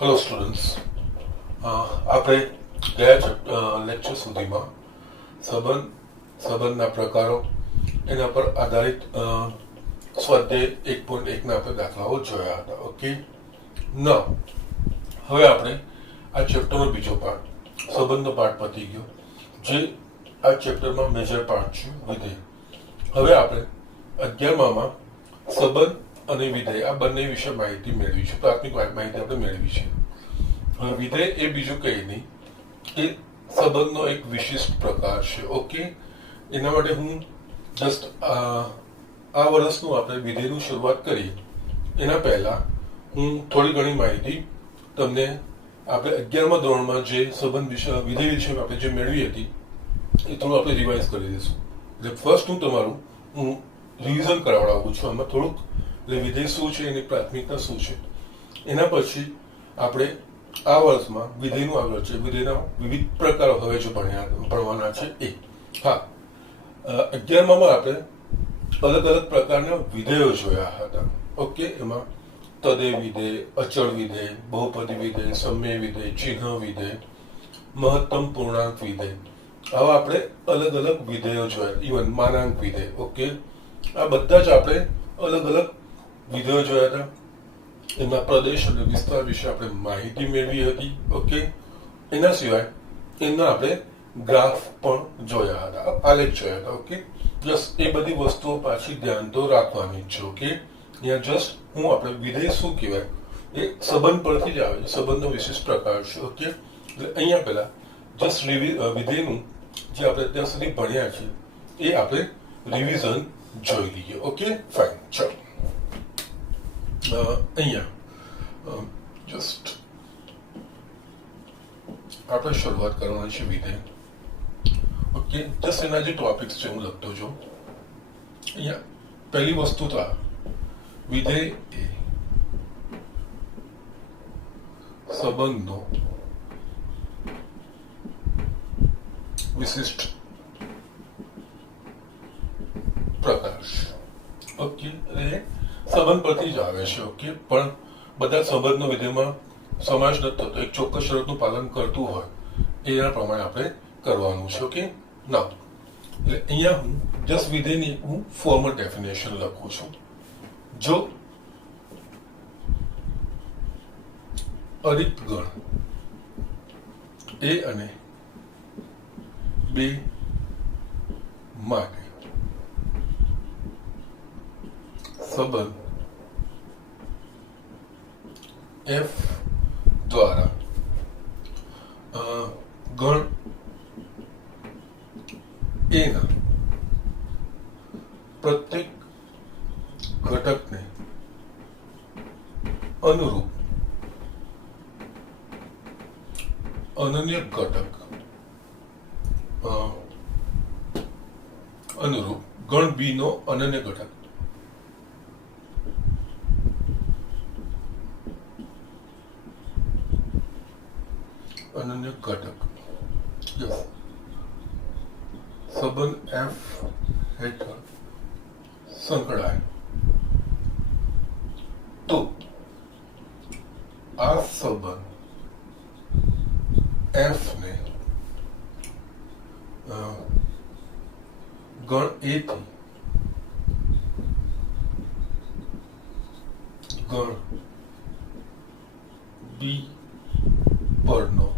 Hello students, આપણે ગયા lecture સુધીમાં સંબંધના પ્રકારો એના પર આધારિત સ્વાધ્યાય 1.1ના આપણે દાખલાઓ જોયા હતા. ઓકે, ના હવે આપણે આ ચેપ્ટરનો બીજો પાર્ટ, સંબંધનો પાર્ટ પતી ગયો, જે આ ચેપ્ટરમાં મેજર પાર્ટ છે વિધેય. હવે આપણે 11માં સંબંધ અને વિધેય આ બંને વિશે માહિતી મેળવી છે, પ્રાથમિક માહિતી આપણે મેળવી છે. હવે વિધેય એ બીજું કંઈ નહીં, એ સંબંધનો એક વિશિષ્ટ પ્રકાર છે. ઓકે, એના માટે હું જસ્ટ આ વર્ષનું આપણે વિધેયનું શરૂઆત કરીએ એના પહેલા હું થોડી ઘણી માહિતી તમને આપણે 11મા ધોરણમાં જે સંબંધ વિશે વિધેય વિશે આપણે જે મેળવી હતી એ થોડું આપણે રિવાઇઝ કરી દઈશું. એટલે ફર્સ્ટ હું રિવિઝન કરાવડાવું છું આમાં થોડુંક, એટલે વિધેય શું છે, એની પ્રાથમિકતા શું છે. એના પછી આપણે આ વર્ષમાં વિધેયનું આગળ છે, વિધેયના વિવિધ પ્રકારો હવે જો ભણવાના છે એ. હા, 11માં આપણે અલગ અલગ પ્રકારના વિધેયો જોયા હતા. ઓકે, એમાં તદે વિધેય, અચળ વિધેય, બહુપદી વિધેય, સમય વિધેય, ચિહ્ન વિધેય, મહત્તમ પૂર્ણાંક વિધેય, આવા આપણે અલગ અલગ વિધેયો જોયા. ઇવન માનાંક વિધેય. ઓકે, આ બધા જ આપણે અલગ અલગ વિધેયો જોયા હતા. એમના પ્રદેશ અને વિસ્તાર વિશે આપણે માહિતી મેળવી હતી. ઓકે, એના સિવાય એમના આપણે ગ્રાફ પણ જોયા હતા, આલેખ જોયા હતા. ઓકે, પ્લસ એ બધી વસ્તુઓ પાછી ધ્યાન તો રાખવાની જ છે. ઓકે, અહીંયા જસ્ટ હું આપણે વિધેય શું કહેવાય એ સંબંધ પરથી જ આવે છે, સંબંધનો વિશિષ્ટ પ્રકાર છે. ઓકે, એટલે અહીંયા પહેલા જસ્ટ વિધેયનું જે આપણે અત્યાર સુધી ભણ્યા છે એ આપણે રિવિઝન જોઈ લઈએ. Okay, fine. ચાલો અહીંયા જસ્ટ આપણે શરૂઆત કરવાની છે વિધેય. ઓકે, જસ્ટ એના જે ટોપિક્સ છે હું લખતો છું અહીંયા. પહેલી વસ્તુ તો આ વિધેય એ સંબંધનો વિશિષ્ટ પ્રકાર છે. ઓકે, એટલે સંબંધ પરથી જ આવે છે. ઓકે, પણ બધા સંબંધનો વિધેયમાં સમાસ નથી થતો, એક ચોક્કસ શરતનું પાલન કરતું હોય એના પ્રમાણે આપણે કરવાનું છે. ઓકે, ના એટલે અહીંયા હું જસ્ટ વિધેયની હું ફોર્મલ ડેફિનેશન લખું છું. જો અરિક્ત ગણ એ અને બે માટે સંબંધ એફ દ્વારા ગણ એના પ્રત્યેક ઘટકને અનુરૂપ અનન્ય ઘટક અનુરૂપ ગણ બી નો અનન્ય ઘટક સંબંધ એફ હેઠળ સંકળાય તો આ સંબંધ એફ ને ગણ એ થી ગણ બી પરનો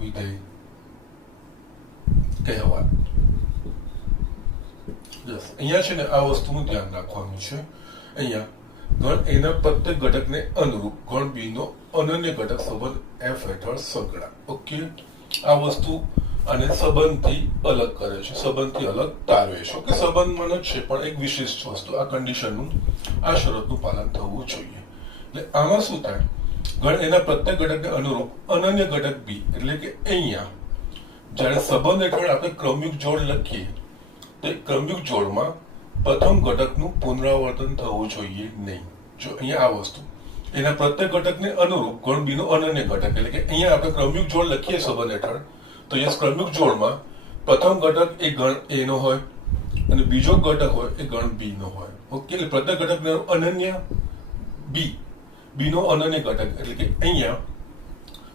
વિધેય કહેવાય. અહીંયા છે ને આ વસ્તુનું ધ્યાન રાખવાનું છે. અહીંયા ગણ એના પ્રત્યેક ઘટકને અનુરૂપ ગણ બી નો અનન્ય ઘટક સંબંધ એફ હેઠળ સંકળાય. ઓકે, આ વસ્તુ આને સંબંધથી અલગ કરે છે, સંબંધથી અલગ તારવે છે. ઓકે, સંબંધમાં જ છે પણ એક વિશિષ્ટ વસ્તુ, આ કન્ડિશનનું, આ શરતનું પાલન થવું જોઈએ. એટલે આમાં શું થાય, ગણ એના પ્રત્યેક ઘટકને અનુરૂપ અનન્ય ઘટક બી, એટલે કે અહીંયા જ્યારે સંબંધ હેઠળ આપણે ક્રમયુક્ત જોડ લખીએ તો ક્રમયુક્ત જોડમાં પ્રથમ ઘટકનું પુનરાવર્તન થવું જોઈએ નહીં. જો અહીંયા આ વસ્તુ એના પ્રત્યેક ઘટકને અનુરૂપ ગણ બી નો અનન્ય ઘટક, એટલે કે અહીંયા આપણે ક્રમયુક્ત જોડ લખીએ સંબંધ હેઠળ તો યસ ક્રમયુક્ત જોડમાં પ્રથમ ઘટક એ ગણ એ નો હોય અને બીજો ઘટક હોય એ ગણ બી નો હોય. ઓકે, એટલે પ્રત્યેક ઘટકને અનન્ય બી બી નો અનન્ય ઘટક એટલે કે અહીંયા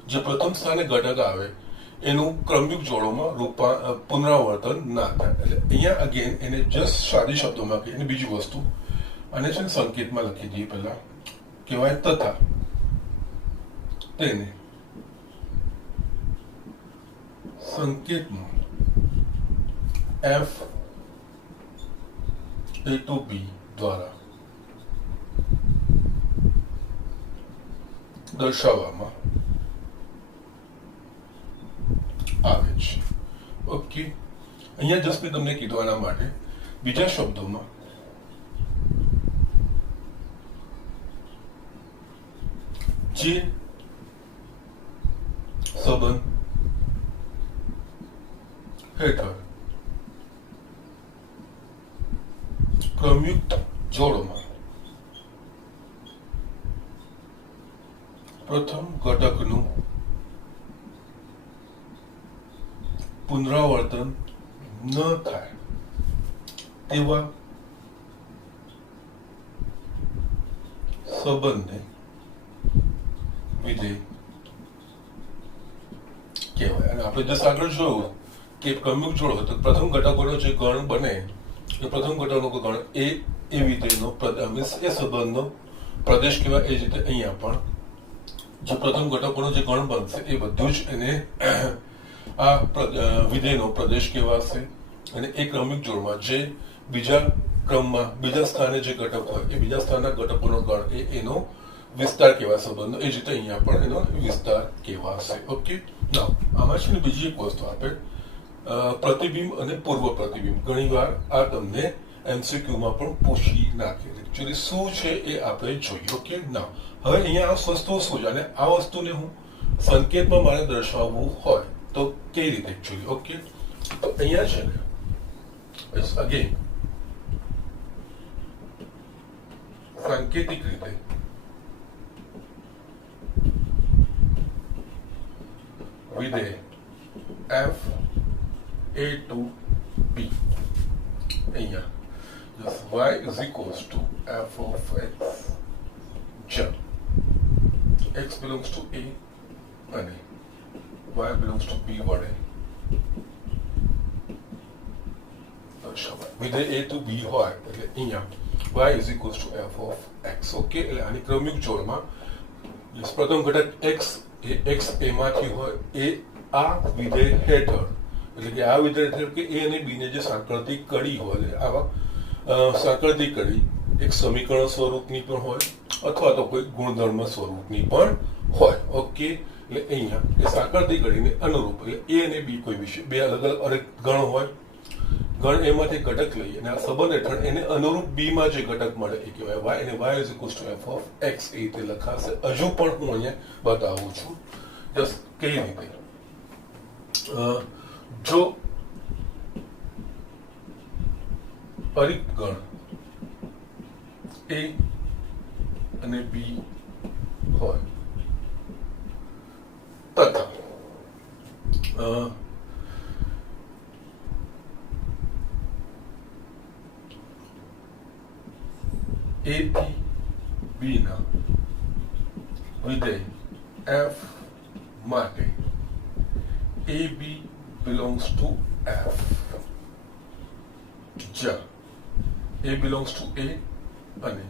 જે પ્રથમ સ્થાને ઘટક આવે એનું ક્રમિક જોડોમાં પુનરાવર્તન ના થાય. એટલે અહીંયા અગેન એને જસ્ટ સાદી શબ્દોમાં કહીએ. બીજી વસ્તુ અને છે ને સંકેતમાં લખી દઈએ. પહેલા કહેવાય તથા તેને સંકેતમાં એફ એ ટુ બી દ્વારા દર્શાવવામાં આવે છે. ઓકે, અહીંયા જસ્ટ મેં તમને કીધું આના માટે. બીજા શબ્દોમાં જે સંબંધ હેઠળ ક્રમયુક્ત જોડમાં પ્રથમ ઘટકનું પુનરાવર્તન ન થાય તેવા સંબંધને વિધેય કહેવાય. અને આપણે જસ્ટ આગળ જોયું કે ક્રમિક જોડ હોય તો પ્રથમ ઘટકોનો જે ગણ બને એ પ્રથમ ઘટકનો ગણ એ વિધેયનો એ સંબંધનો પ્રદેશ કહેવાય. એ જ રીતે અહીંયા પણ જે પ્રથમ ઘટકોનો જે ગણ બનશે એ બધું જ એને આ વિધેયનો પ્રદેશ કહેવાશે. અને એ ક્રમિક જોડમાં જે બીજા ક્રમમાં બીજા સ્થાને જે ઘટક હોય એ બીજા સ્થાનના ઘટકોનો ગણ એ એનો વિસ્તાર કહેવાય સંબંધનો. એ જ રીતે અહીંયા પણ એનો વિસ્તાર કહેવાશે. ઓકે, ના આમાં છે ને બીજી એક વસ્તુ આપણે પ્રતિબિંબ અને પૂર્વ પ્રતિબિંબ ઘણીવાર આ તમને એમસીક્યુમાં પણ પૂછી નાખે. એકચ્યુઅલી શું છે એ આપણે જોઈએ. ઓકે, ના હવે અહીંયા આ વસ્તુ શું છે અને આ વસ્તુને હું સંકેતમાં મારે દર્શાવવું હોય તો કઈ રીતે એકચ્યુઅલી. ઓકે, તો અહીંયા છે ને અગેન સાંકેતિક રીતે વિધેય એફ a to b અહીંયા just y is equals to f of x જ્યાં x belongs to a અને y belongs to b વડે દર્શાવાય. વિધેય a to b હોય એટલે અહીંયા y is equals to f of x. Okay, એટલે આની ક્રમિક જોડમાં પ્રથમ ઘટક x એ x a માંથી હોય એ આ વિધેય હેઠળ એટલે કે આ વિધેય કે એ અને બી ને જે સાંકળતી કડી હોય આવા સાંકળતી કડી એક સમીકરણ સ્વરૂપની પણ હોય અથવા તો કોઈ ગુણધર્મ સ્વરૂપની પણ હોય. ઓકે, એટલે અહીંયા એ સાંકળતી કડીને અનુરૂપ એટલે એ અને બી કોઈ વિશે બે અલગ અલગ ગણ હોય. ગણ એમાંથી ઘટક લઈ અને આ સંબંધ હેઠળ એને અનુરૂપ બી માં જે ઘટક મળે એ કહેવાય y અને y is equals to f of x એ રીતે લખાશે. હજુ પણ હું અહીંયા બતાવું છું જસ્ટ કઈ રીતે. જો પરિત ગણ a અને b હોય તથા a થી b ના વિધેય f માટે ab belongs to f જ્યાં a belongs to a અને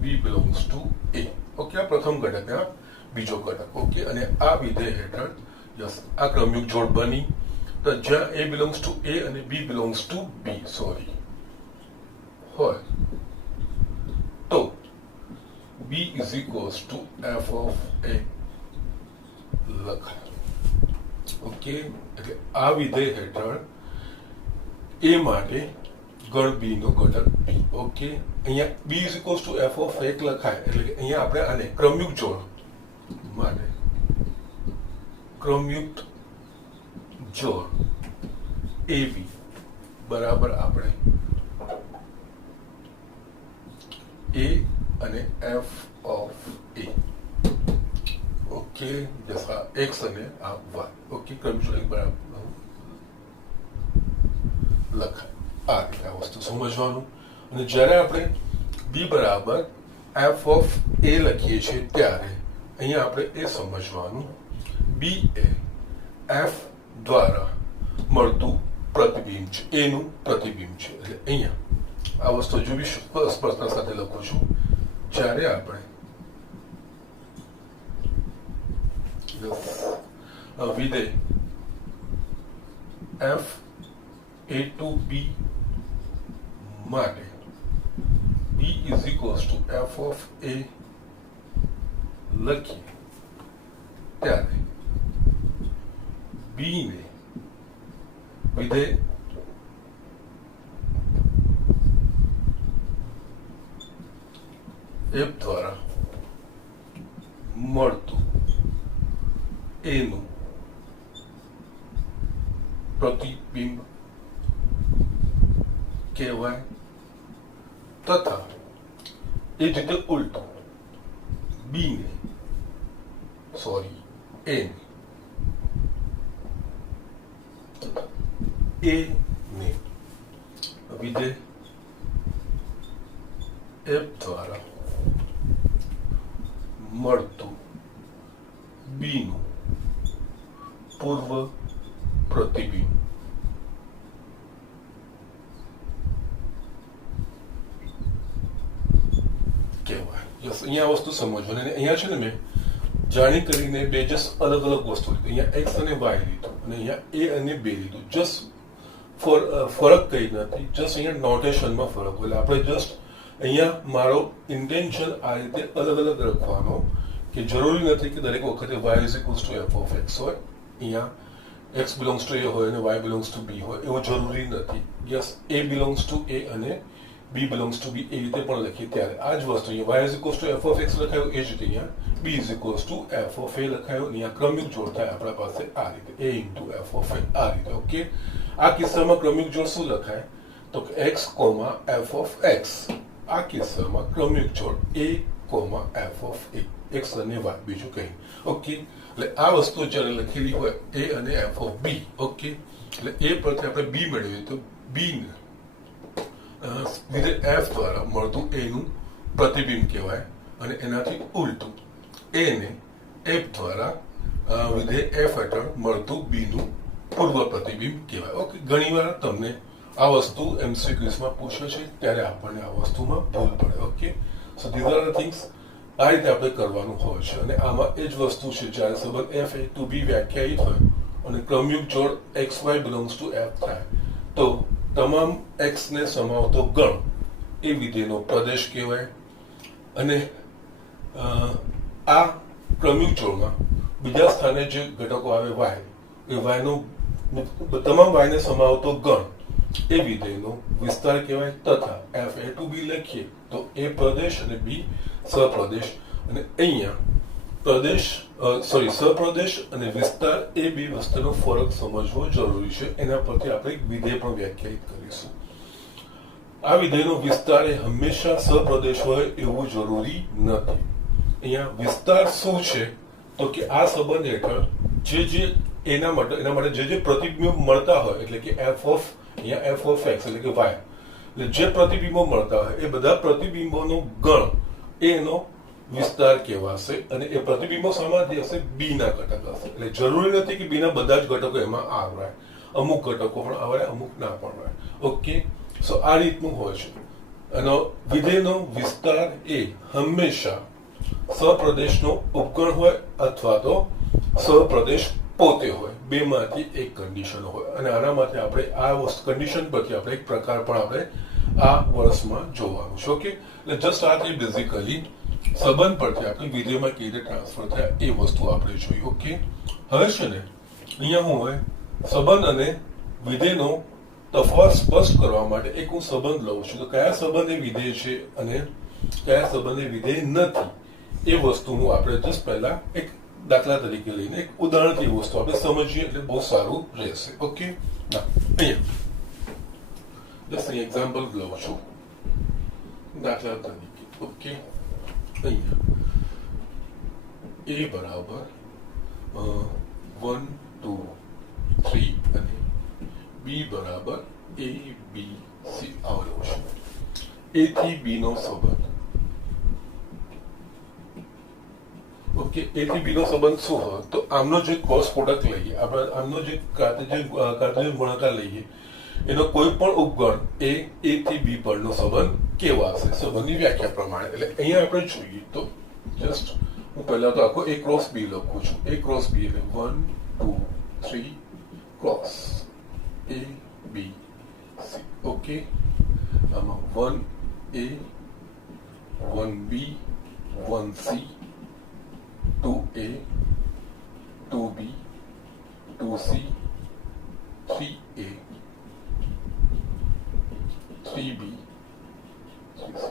b belongs to a. Okay, આ પ્રથમ ઘટક આ બીજો ઘટક. ઓકે, અને આ વિધેય હેઠળ યસ આ ક્રમયુક્ત જોડ બની તો જ્યાં a belongs to a અને b belongs to b હોય તો b is equals to f of a લખાય. ઓકે, એટલે આ વિધેય હેઠળ a માટે ગણ b નો ઘટક b. ઓકે, અહીંયા b is equals to f of x લખાય એટલે કે અહીંયા આપણે આને ક્રમયુક્ત જોડ માટે ક્રમયુક્ત જોડ ab બરાબર આપણે a અને f of a. ઓકે, જસા x અને આ y. ઓકે, ક્રમયુક્ત જોડ બરાબર લખાય. આ રીતે આ વસ્તુ સમજવાનું. અને જ્યારે આપણે b બરાબર f of a એ લખીએ છીએ ત્યારે અહીંયા આપણે એ સમજવાનું બી એ એફ દ્વારા મળતું પ્રતિબિંબ છે, એનું પ્રતિબિંબ છે. એટલે અહીંયા આ વસ્તુ હજુ બી સ્પષ્ટતા સાથે લખું છું. જ્યારે આપણે વિધેય એફ એ ટુ બી માટે b is equals to f of a લખીએ ત્યારે b ને વિધેય f દ્વારા મળતું એનું પ્રતિબિંબ કહેવાય. તથા એ જ રીતે ઉલટું બી ને એ ને વિધેય એફ દ્વારા મળતું બી નું પૂર્વ પ્રતિબિંબ કહેવાય. અહીંયા વસ્તુ સમજવાની. અને અહીંયા છે ને મેં જાણી કરીને બે જસ્ટ અલગ અલગ વસ્તુ લીધી. અહીંયા એક્સ અને વાય લીધું અને અહીંયા એ અને બે લીધું. જસ્ટ ફરક કઈ નથી, જસ્ટ અહીંયા નોટેશનમાં ફરક હોય. એટલે આપણે જસ્ટ અહીંયા મારો ઇન્ટેન્શન આ રીતે અલગ અલગ રાખવાનો કે જરૂરી નથી કે દરેક વખતે y is equals to F of x હોય, અહીંયા એક્સ બિલોંગ્સ ટુ એ હોય અને વાય બિલોંગ્સ ટુ બી હોય, એવું જરૂરી નથી. યસ, એ બિલોંગ્સ ટુ એ અને બી બિલોંગ્સ ટુ બી એ રીતે પણ લખીએ ત્યારે આ જ વસ્તુ અહીંયા Y is equals to F of X લખાયું, એ જ રીતે અહીંયા B is equals to F of A લખાયું. અહીંયા ક્રમિક જોડ થાય આપણા પાસે આ રીતે, A into F of A આ રીતે. ઓકે, આ કિસ્સામાં ક્રમિક જોડ શું લખાય તો x comma f of x. આ કિસ્સામાં ક્રમિક જોડ a comma f of a, x અને વાય, બીજું કંઈ. ઓકે, એટલે આ વસ્તુ જ્યારે લખેલી હોય એ અને એફ ઓફ બી. ઓકે, એટલે એ પરથી આપણે બી મેળવીએ તો બી ને વિધેય એફ દ્વારા મળતું એનું પ્રતિબિંબ કહેવાય. અને એનાથી ઉલટું એને એફ દ્વારા વિધેય એફ હેઠળ મળતું બી નું પૂર્વ પ્રતિબિંબ કહેવાય. ઓકે, ઘણીવાર તમને આ વસ્તુ એમસીક્યુઝમાં પૂછે છે ત્યારે આપણને આ વસ્તુમાં ભૂલ પડે. Okay, so these are the things. આ રીતે આપણે કરવાનું હોય છે. અને આમાં એ જ વસ્તુ છે, જ્યારે સંબંધ એફ એ ટુ બી વ્યાખ્યાયિત હોય અને ક્રમયુક્ત જોડ x y belongs to f થાય તો તમામ એક્સ ને સમાવતો ગણ એ વિધેયનો પ્રદેશ કહેવાય. અને આ ક્રમિક જોડમાં બીજા સ્થાને જે ઘટકો આવે વાય, એ વાયનો તમામ વાયને સમાવતો ગણ એ વિધેયનો વિસ્તાર કહેવાય. તથા એફ એ ટુ બી લખીએ તો એ પ્રદેશ અને બી સપ્રદેશ. અને અહીંયા પ્રદેશ સપ્રદેશ અને વિસ્તાર એ બે વસ્તુનો ફરક સમજવો જરૂરી છે. એના પરથી આપણે એક વિધેય પણ વ્યાખ્યાયિત કરીશું. આ વિધેયનો વિસ્તાર એ હંમેશા સપ્રદેશ હોય એવું જરૂરી નથી. અહીંયા વિસ્તાર શું છે તો કે આ સંબંધ હેઠળ જે એના માટે જે પ્રતિબિંબ મળતા હોય, એટલે કે એફ ઓફ અહીંયા એફ ઓફ એક્સ એટલે કે વાય, એટલે જે પ્રતિબિંબો મળતા હોય એ બધા પ્રતિબિંબોનો ગણ એનો વિસ્તાર કહેવાશે. અને એ પ્રતિબિંબો સમાધિ હશે બી ના ઘટક હશે. એટલે જરૂરી નથી કે બી ના બધા જ ઘટકો એમાં આવરાય, અમુક ઘટકો પણ આવરાય, અમુક ના પણ આવરાય. ઓકે, સો આ રીતનું હોય છે. અને વિધેયનો વિસ્તાર એ હંમેશા સપ્રદેશનો ઉપગણ હોય અથવા તો સપ્રદેશ પોતે હોય, બે માંથી એક કન્ડિશન હોય. અને આના માટે આપણે આ કન્ડિશન પરથી આપણે એક પ્રકાર પણ આપણે આ વર્ષમાં જોવાનું છે. ઓકે, એટલે જસ્ટ આ થઈ બેઝિકલી સંબંધ પરથી આપણે વિધેયમાં કેવી રીતે ટ્રાન્સફર થાય એ વસ્તુ આપણે જોઈ. ઓકે, હવે છે ને અહીંયા હું હવે સંબંધ અને વિધેયનો તફાવત સ્પષ્ટ કરવા માટે એક હું સંબંધ લઉં છું. તો કયા સંબંધ એ વિધેય છે અને કયા સંબંધ એ વિધેય નથી એ વસ્તુનું આપણે જસ્ટ પહેલા એક દાખલા તરીકે લઈને એક ઉદાહરણથી વસ્તુ આપણે સમજીએ એટલે બહુ સારું રહેશે. ઓકે, અહીંયા જસ્ટ અહીં એક્ઝામ્પલ લઉં છું દાખલા તરીકે. ઓકે, અહીંયા એ બરાબર 1 2 3 અને બી બરાબર એ બી સી આવેલો છે. એ થી બી નો સંબંધ ઓકે, એ થી બી નો સંબંધ શું હોય? તો આમનો જે ક્રોસ પ્રોડક્ટ લઈએ આપણે, આમનો જે કાર્ટેશિયન ગુણાકાર લઈએ, એનો કોઈ પણ ઉપગણ એ થી બી પરનો સંબંધ કેવો હશે સંબંધની વ્યાખ્યા પ્રમાણે. એટલે અહીંયા આપણે જોઈએ તો જસ્ટ હું પહેલા તો આખો એ ક્રોસ બી લખું છું. એ ક્રોસ બી એટલે 1 2 3 ક્રોસ એ બી સી. ઓકે, આમાં 1A 1B 1C 2A 2B 2C 3A 3B.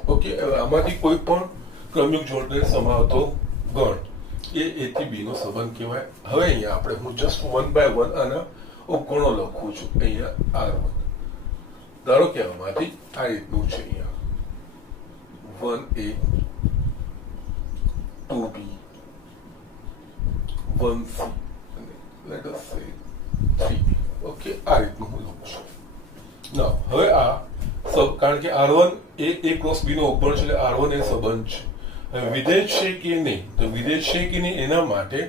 Okay, આમાંથી કોઈ પણ ક્રમિક જોડને સમાવતો ગણ એ થી બી નો સંબંધ કહેવાય. હવે અહીંયા આપણે હું જસ્ટ 1 by 1 આના ઉપગણો લખું છું. અહીંયા R1 ધારો કે આમાંથી આ રીતનું છે. અહીંયા 1A 2B 1C let us say 3A. Okay, આ રીતનું હું લખું છું. ના હવે આ કારણ કે R1 એ ક્રોસ બી નો ઉપગણ છે એટલે R1 એ સંબંધ છે. હવે વિધેય છે કે નહીં, તો વિધેય છે કે નહીં એના માટે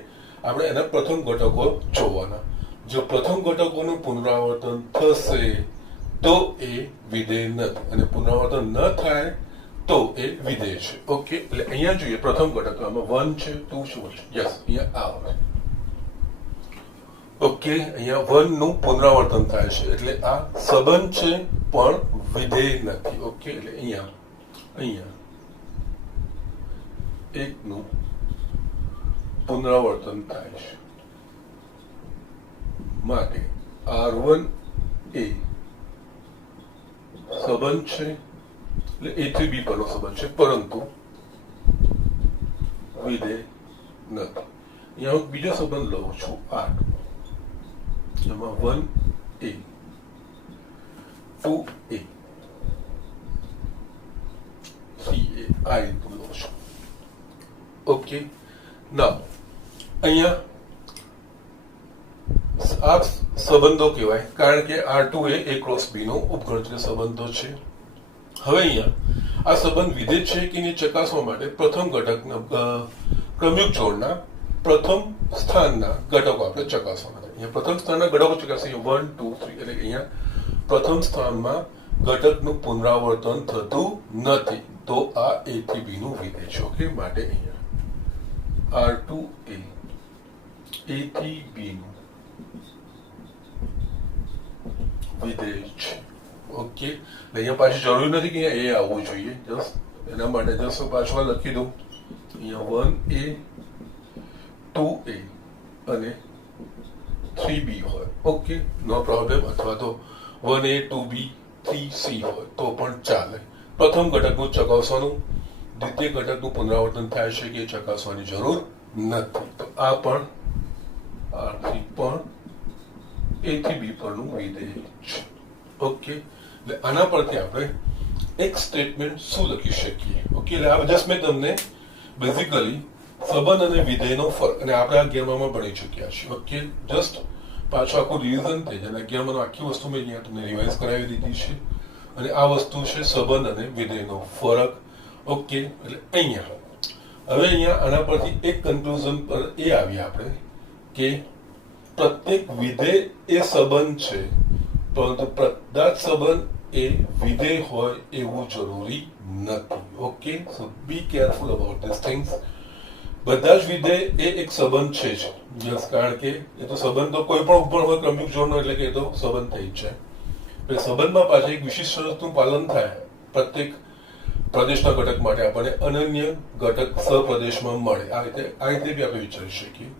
આપણે એના પ્રથમ ઘટકો જોવાના. જો પ્રથમ ઘટકોનું પુનરાવર્તન થશે તો એ વિધેય નથી, અને પુનરાવર્તન ન થાય તો એ વિધેય છે. ઓકે, એટલે અહીંયા જોઈએ પ્રથમ ઘટક આમાં 1 છે 2 શું છે? યસ, અહીંયા આવે. ઓકે, અહીંયા 1 નું પુનરાવર્તન થાય છે એટલે આ સંબંધ છે પણ વિધેય નથી. ઓકે, એટલે અહીંયા 1 નું પુનરાવર્તન થાય છે માટે R1 એ સંબંધ છે એટલે એ થી બી પરનો સંબંધ છે પરંતુ વિધેય નથી. અહીંયા હું બીજો સંબંધ લઉં છું R2, એમાં 1A 2A 3A આ રીતનું લઉં છું. ઓકે, ના અહીંયા આ સંબંધો કહેવાય કારણ કે R2 એ ક્રોસ બી નો ઉપગણ છે, સંબંધો છે. હવે અહીંયા આ સંબંધ વિધેય છે કે નહીં ચકાસવા માટે પ્રથમ ઘટકના ક્રમિક જોડના પ્રથમ સ્થાનના ઘટકો આપણે ચકાસવાના છે. અહીંયા પ્રથમ સ્થાનના ઘટકો ચકાસીએ 1 2 3 એટલે અહીંયા પ્રથમ સ્થાનમાં ઘટકનું પુનરાવર્તન થતું નથી તો આ A થી B નું વિધેય છે. ઓકે, માટે અહીંયા R2 એ A થી B નું વિધેય છે. ઓકે, અહીંયા પાછી જરૂરી નથી કે અહીંયા એ આવવું જોઈએ, જસ્ટ એના માટે જસ્ટ પાછળ લખી દઉં. અહીંયા 1A 2A અને 3B હોય. Okay, no problem. અથવા તો 1A 2B 3C હોય તો પણ ચાલે. પ્રથમ ઘટકનું ચકાસવાનું, દ્વિતીય ઘટકનું પુનરાવર્તન થાય છે કે ચકાસવાની જરૂર નથી. તો આ પણ R3 પણ A થી B પરનું વિધેય છે. ઓકે, એટલે આના પરથી આપણે એક સ્ટેટમેન્ટ શું લખી શકીએ? ઓકે, એટલે આ જસ્ટ મેં તમને બેઝિકલી સંબંધ અને વિધેયનો ફરક, અને આપણે આ ગેમમાં ભણી ચૂક્યા છીએ. ઓકે, જસ્ટ પાછું આખું રિવિઝન થઈ જાય. અને ગેમમાં આખી વસ્તુ મેં અહીંયા તમને રિવાઇઝ કરાવી દીધી છે. અને આ વસ્તુ છે સંબંધ અને વિધેયનો ફરક. ઓકે, એટલે અહીંયા આના પરથી એક કન્ક્લુઝન પર એ આવી આપણે કે પ્રત્યેક વિધેય એ સંબંધ છે, પરંતુ બધા જ સંબંધ એ વિધેય હોય એવું જરૂરી નથી. Okay, so be careful about this things. બધા જ વિધેય એ એક સંબંધ છે જ, કારણ કે એ તો સંબંધ તો કોઈ પણ ઉપર હોય ક્રમિક જોડનો એટલે કે એ તો સંબંધ થઈ જ જાય. એટલે સંબંધમાં પાછળ એક વિશિષ્ટ શરતનું પાલન થાય. પ્રત્યેક પ્રદેશના ઘટક માટે આપણને અનન્ય ઘટક સહપ્રદેશમાં મળે. આ રીતે બી આપણે વિચારી શકીએ.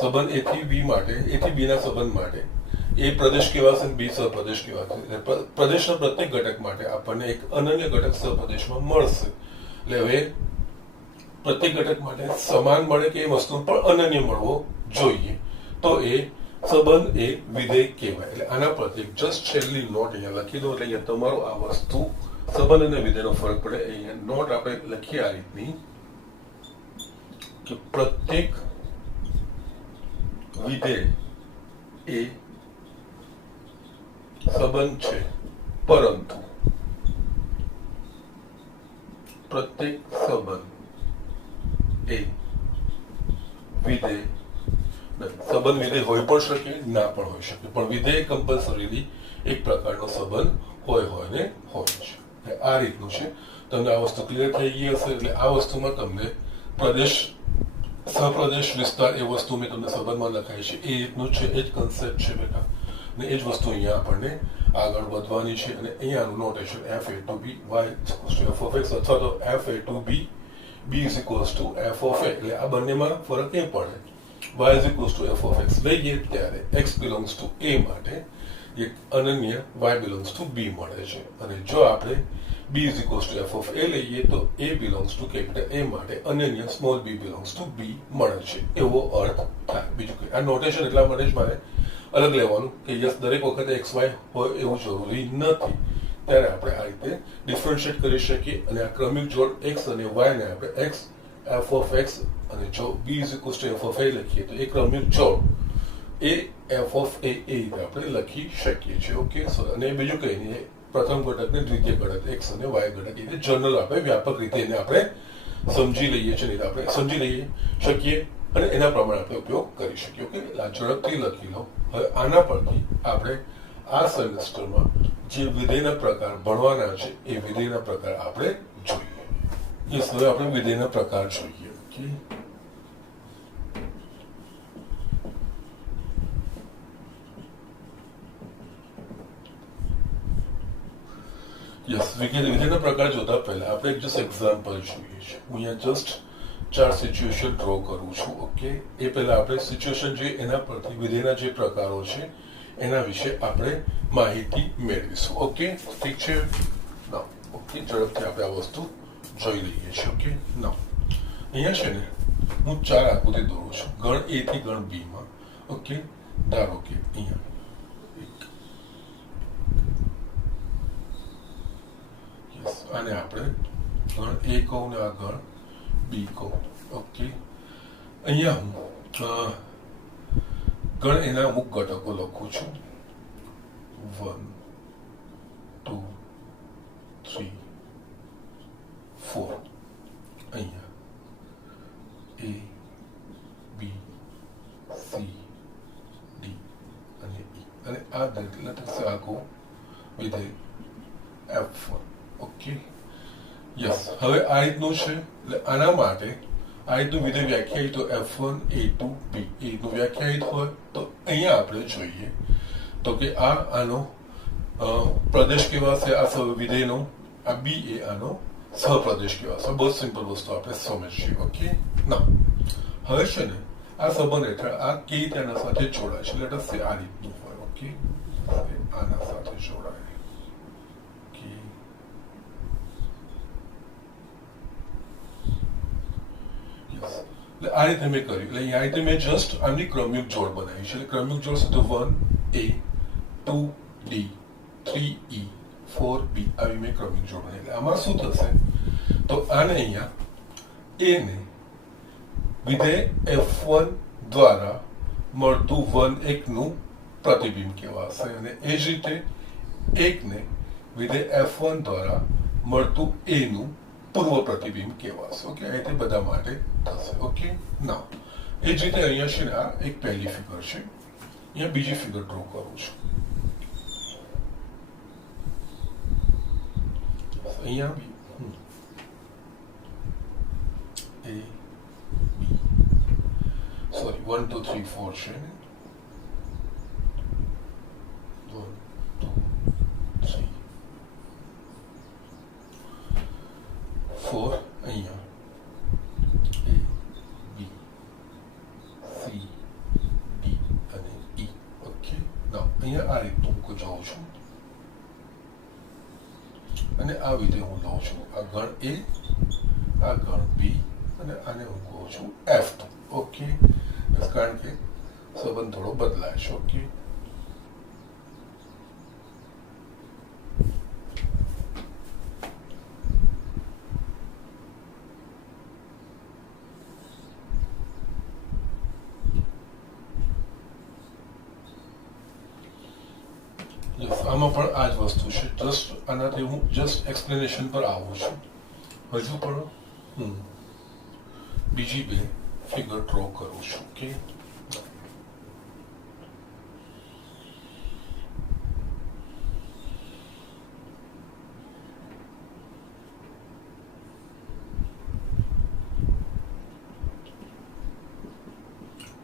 સંબંધ A થી B માટે, A થી B ના સંબંધ માટે એ પ્રદેશ કેવાશે, બી સહપ્રદેશ કેવાશે. પ્રદેશના પ્રત્યેક ઘટક માટે આપણને એક અનન્ય ઘટક સહપ્રદેશમાં મળશે. એટલે હવે પ્રત્યેક ઘટક માટે સમાન મળે કે એ વસ્તુ પણ અનન્ય મળવો જોઈએ તો એ સંબંધ એ વિધેય કહેવાય. એટલે આના પરથી જસ્ટ છેલ્લી નોટ અહીંયા લખી દો. એટલે અહીંયા તમારો આ વસ્તુ સંબંધ અને વિધેયનો ફરક પડે. અહીંયા નોટ આપણે લખીએ આ રીતની કે પ્રત્યેક વિધેય એ સંબંધ છે, પરંતુ પ્રત્યેક સંબંધ એ વિધેય સંબંધ વિધેય હોઈ પણ શકે ના પણ હોઈ શકે, પણ વિધેય કમ્પલસરીલી એક પ્રકારનો સંબંધ હોય ને હોય છે. આ રીતનું છે. તમને આ વસ્તુ ક્લિયર થઈ ગઈ હશે. એટલે આ વસ્તુમાં તમને પ્રદેશ, સપ્રદેશ વિસ્તાર એ વસ્તુ મેં તમને સંબંધમાં લખાઈ છે એ રીતનું છે. એ જ કન્સેપ્ટ છે બેટા, ને એ જ વસ્તુ અહીંયા આપણને આગળ વધવાની છે. અને અહીંયાનું notation f a to b y f of x અથવા તો f a to b b is equals to f of a. એટલે આ બંનેમાં ફરક એ પડે, y is equals to f of x લઈએ ત્યારે x belongs to a માટે એક અનન્ય y belongs to b મળે છે. અને જો આપણે b is equals to f of a લઈએ તો a belongs to capital A માટે અનન્ય small b belongs to b મળે છે, એવો અર્થ થાય. બીજું કંઈ આ નોટેશન એટલા માટે જ મારે અલગ લેવાનું કે યસ દરેક વખતે xy હોય એવું જરૂરી નથી. ત્યારે આપણે આ રીતે ડિફરન્શિએટ કરી શકીએ. અને આ ક્રમિક જોડ x અને y ને આપણે x f of x અને જો b is equals to f of a લખીએ તો એ ક્રમિક જોડ એ f of a એ રીતે આપણે લખી શકીએ છીએ. ઓકે, અને બીજું કંઈ નહીં, પ્રથમ ઘટકને દ્વિતીય ઘટક x અને y ઘટક એટલે જનરલ આપણે વ્યાપક રીતે એને આપણે સમજી લઈએ છીએ, આપણે સમજી લઈએ શકીએ અને એના પ્રમાણે આપણે ઉપયોગ કરી શકીએ. ઓકે, આ ઝડપથી લખી લો. હવે આના પરથી આપણે આ સેમેસ્ટરમાં જે વિધેયના પ્રકાર ભણવાના છે એ વિધેયના પ્રકાર આપણે જોઈએ. યસ, હવે આપણે વિધેયના પ્રકાર જોઈએ. ઓકે, યસ, વિધેયના પ્રકાર જોતા પહેલા આપણે એક જસ્ટ એક્ઝામ્પલ જોઈએ છે. હું અહીંયા જસ્ટ 4 સિચ્યુએશન ડ્રો કરું છું. ઓકે, એ પહેલા આપણે સિચ્યુએશન જોઈએ, એના પરથી વિધેયના જે પ્રકારો છે એના વિશે આપણે માહિતી મેળવીશું. ઓકે, ઠીક છે. ના, ઓકે, ઝડપથી આપણે આ વસ્તુ જોઈ લઈએ છીએ. ઓકે, ના, અહીંયા છે ને હું 4 આકૃતિ દોરું છું ગણ A થી ગણ B માં. ઓકે, ધારો કે અહીંયા આને આપણે ગણ A કહું ને આ ગણ B કહું. ઓકે, અહીંયા હું ગણ એના અમુક ઘટકો લખું છું 1 2 3 4. અહીંયા A B C D અને E અને આ લટકશે આખું વિધેય F1. ઓકે, યસ, હવે આ રીતનું છે. એટલે આના માટે આ રીતનું વિધેય વ્યાખ્યાયિત તો F1 A2 B એ રીતનું વ્યાખ્યાયિત હોય તો અહીંયા આપણે જોઈએ તો કે આનો પ્રદેશ કેવાશે, આ વિધેયનો આ B એ આનો સહપ્રદેશ કેવાશે. બહુ સિમ્પલ વસ્તુ આપણે સમજીએ. ઓકે, ના, હવે છે ને આ સંબંધ હેઠળ આ કેવી રીતે આના સાથે જોડાય છે. લેટ અસ સે આ રીતનું હોય. ઓકે, આના સાથે જોડાય. આ રીતે મેં કર્યું. એટલે આ રીતે મેં જસ્ટ આમની ક્રમિક જોડ બનાવી છે. એટલે ક્રમિક જોડ છે તો 1A 2D 3E 4B આવી મેં ક્રમિક જોડ બનાવી. એટલે આમાં શું થશે તો આને અહીંયા A ને વિધેય F1 દ્વારા મળતું 1 નું પ્રતિબિંબ કહેવાશે અને એ જ રીતે 1 ને વિધેય F1 દ્વારા મળતું A નું પૂર્વ પ્રતિબિંબ કહેવાશે. ઓકે, આ રીતે બધા માટે થશે. ઓકે, ના, એ જ રીતે અહીંયા છે ને આ એક પહેલી ફિગર છે. અહીંયા બીજી ફિગર ડ્રો કરું છું. અહીંયા બી A B સોરી 1 2 3 4 છે. 1 2 3 4 અહીંયા A B C D અને E. ઓકે, ના, અહીંયા આ રીતનું હું જાઉં છું અને આ વિધેય હું લઉં છું. આ ગણ A, આ ગણ B અને આને હું કહું છું F2. ઓકે, કારણ કે સંબંધ થોડો બદલાય છે. ઓકે, આમાં પણ આ જ વસ્તુ છે. જસ્ટ આનાથી હું જસ્ટ એક્સપ્લેનેશન પર આવું છું. હજુ પણ બીજી બે ફિગર ડ્રો કરું છું. Okay,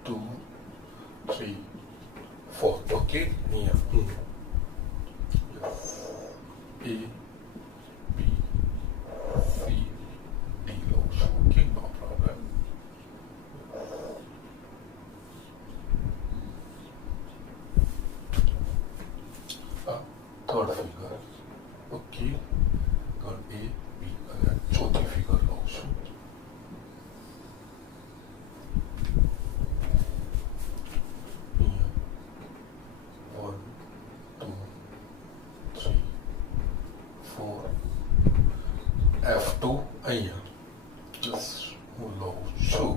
two 3 4. ઓકે, અહીંયા A B C D લઉં છું. Okay, no problem. Third figure. Okay, ગણ A B અને ચોથી ફિગર લઉં છું. F2 અહીંયા જસ્ટ હું લઉં છું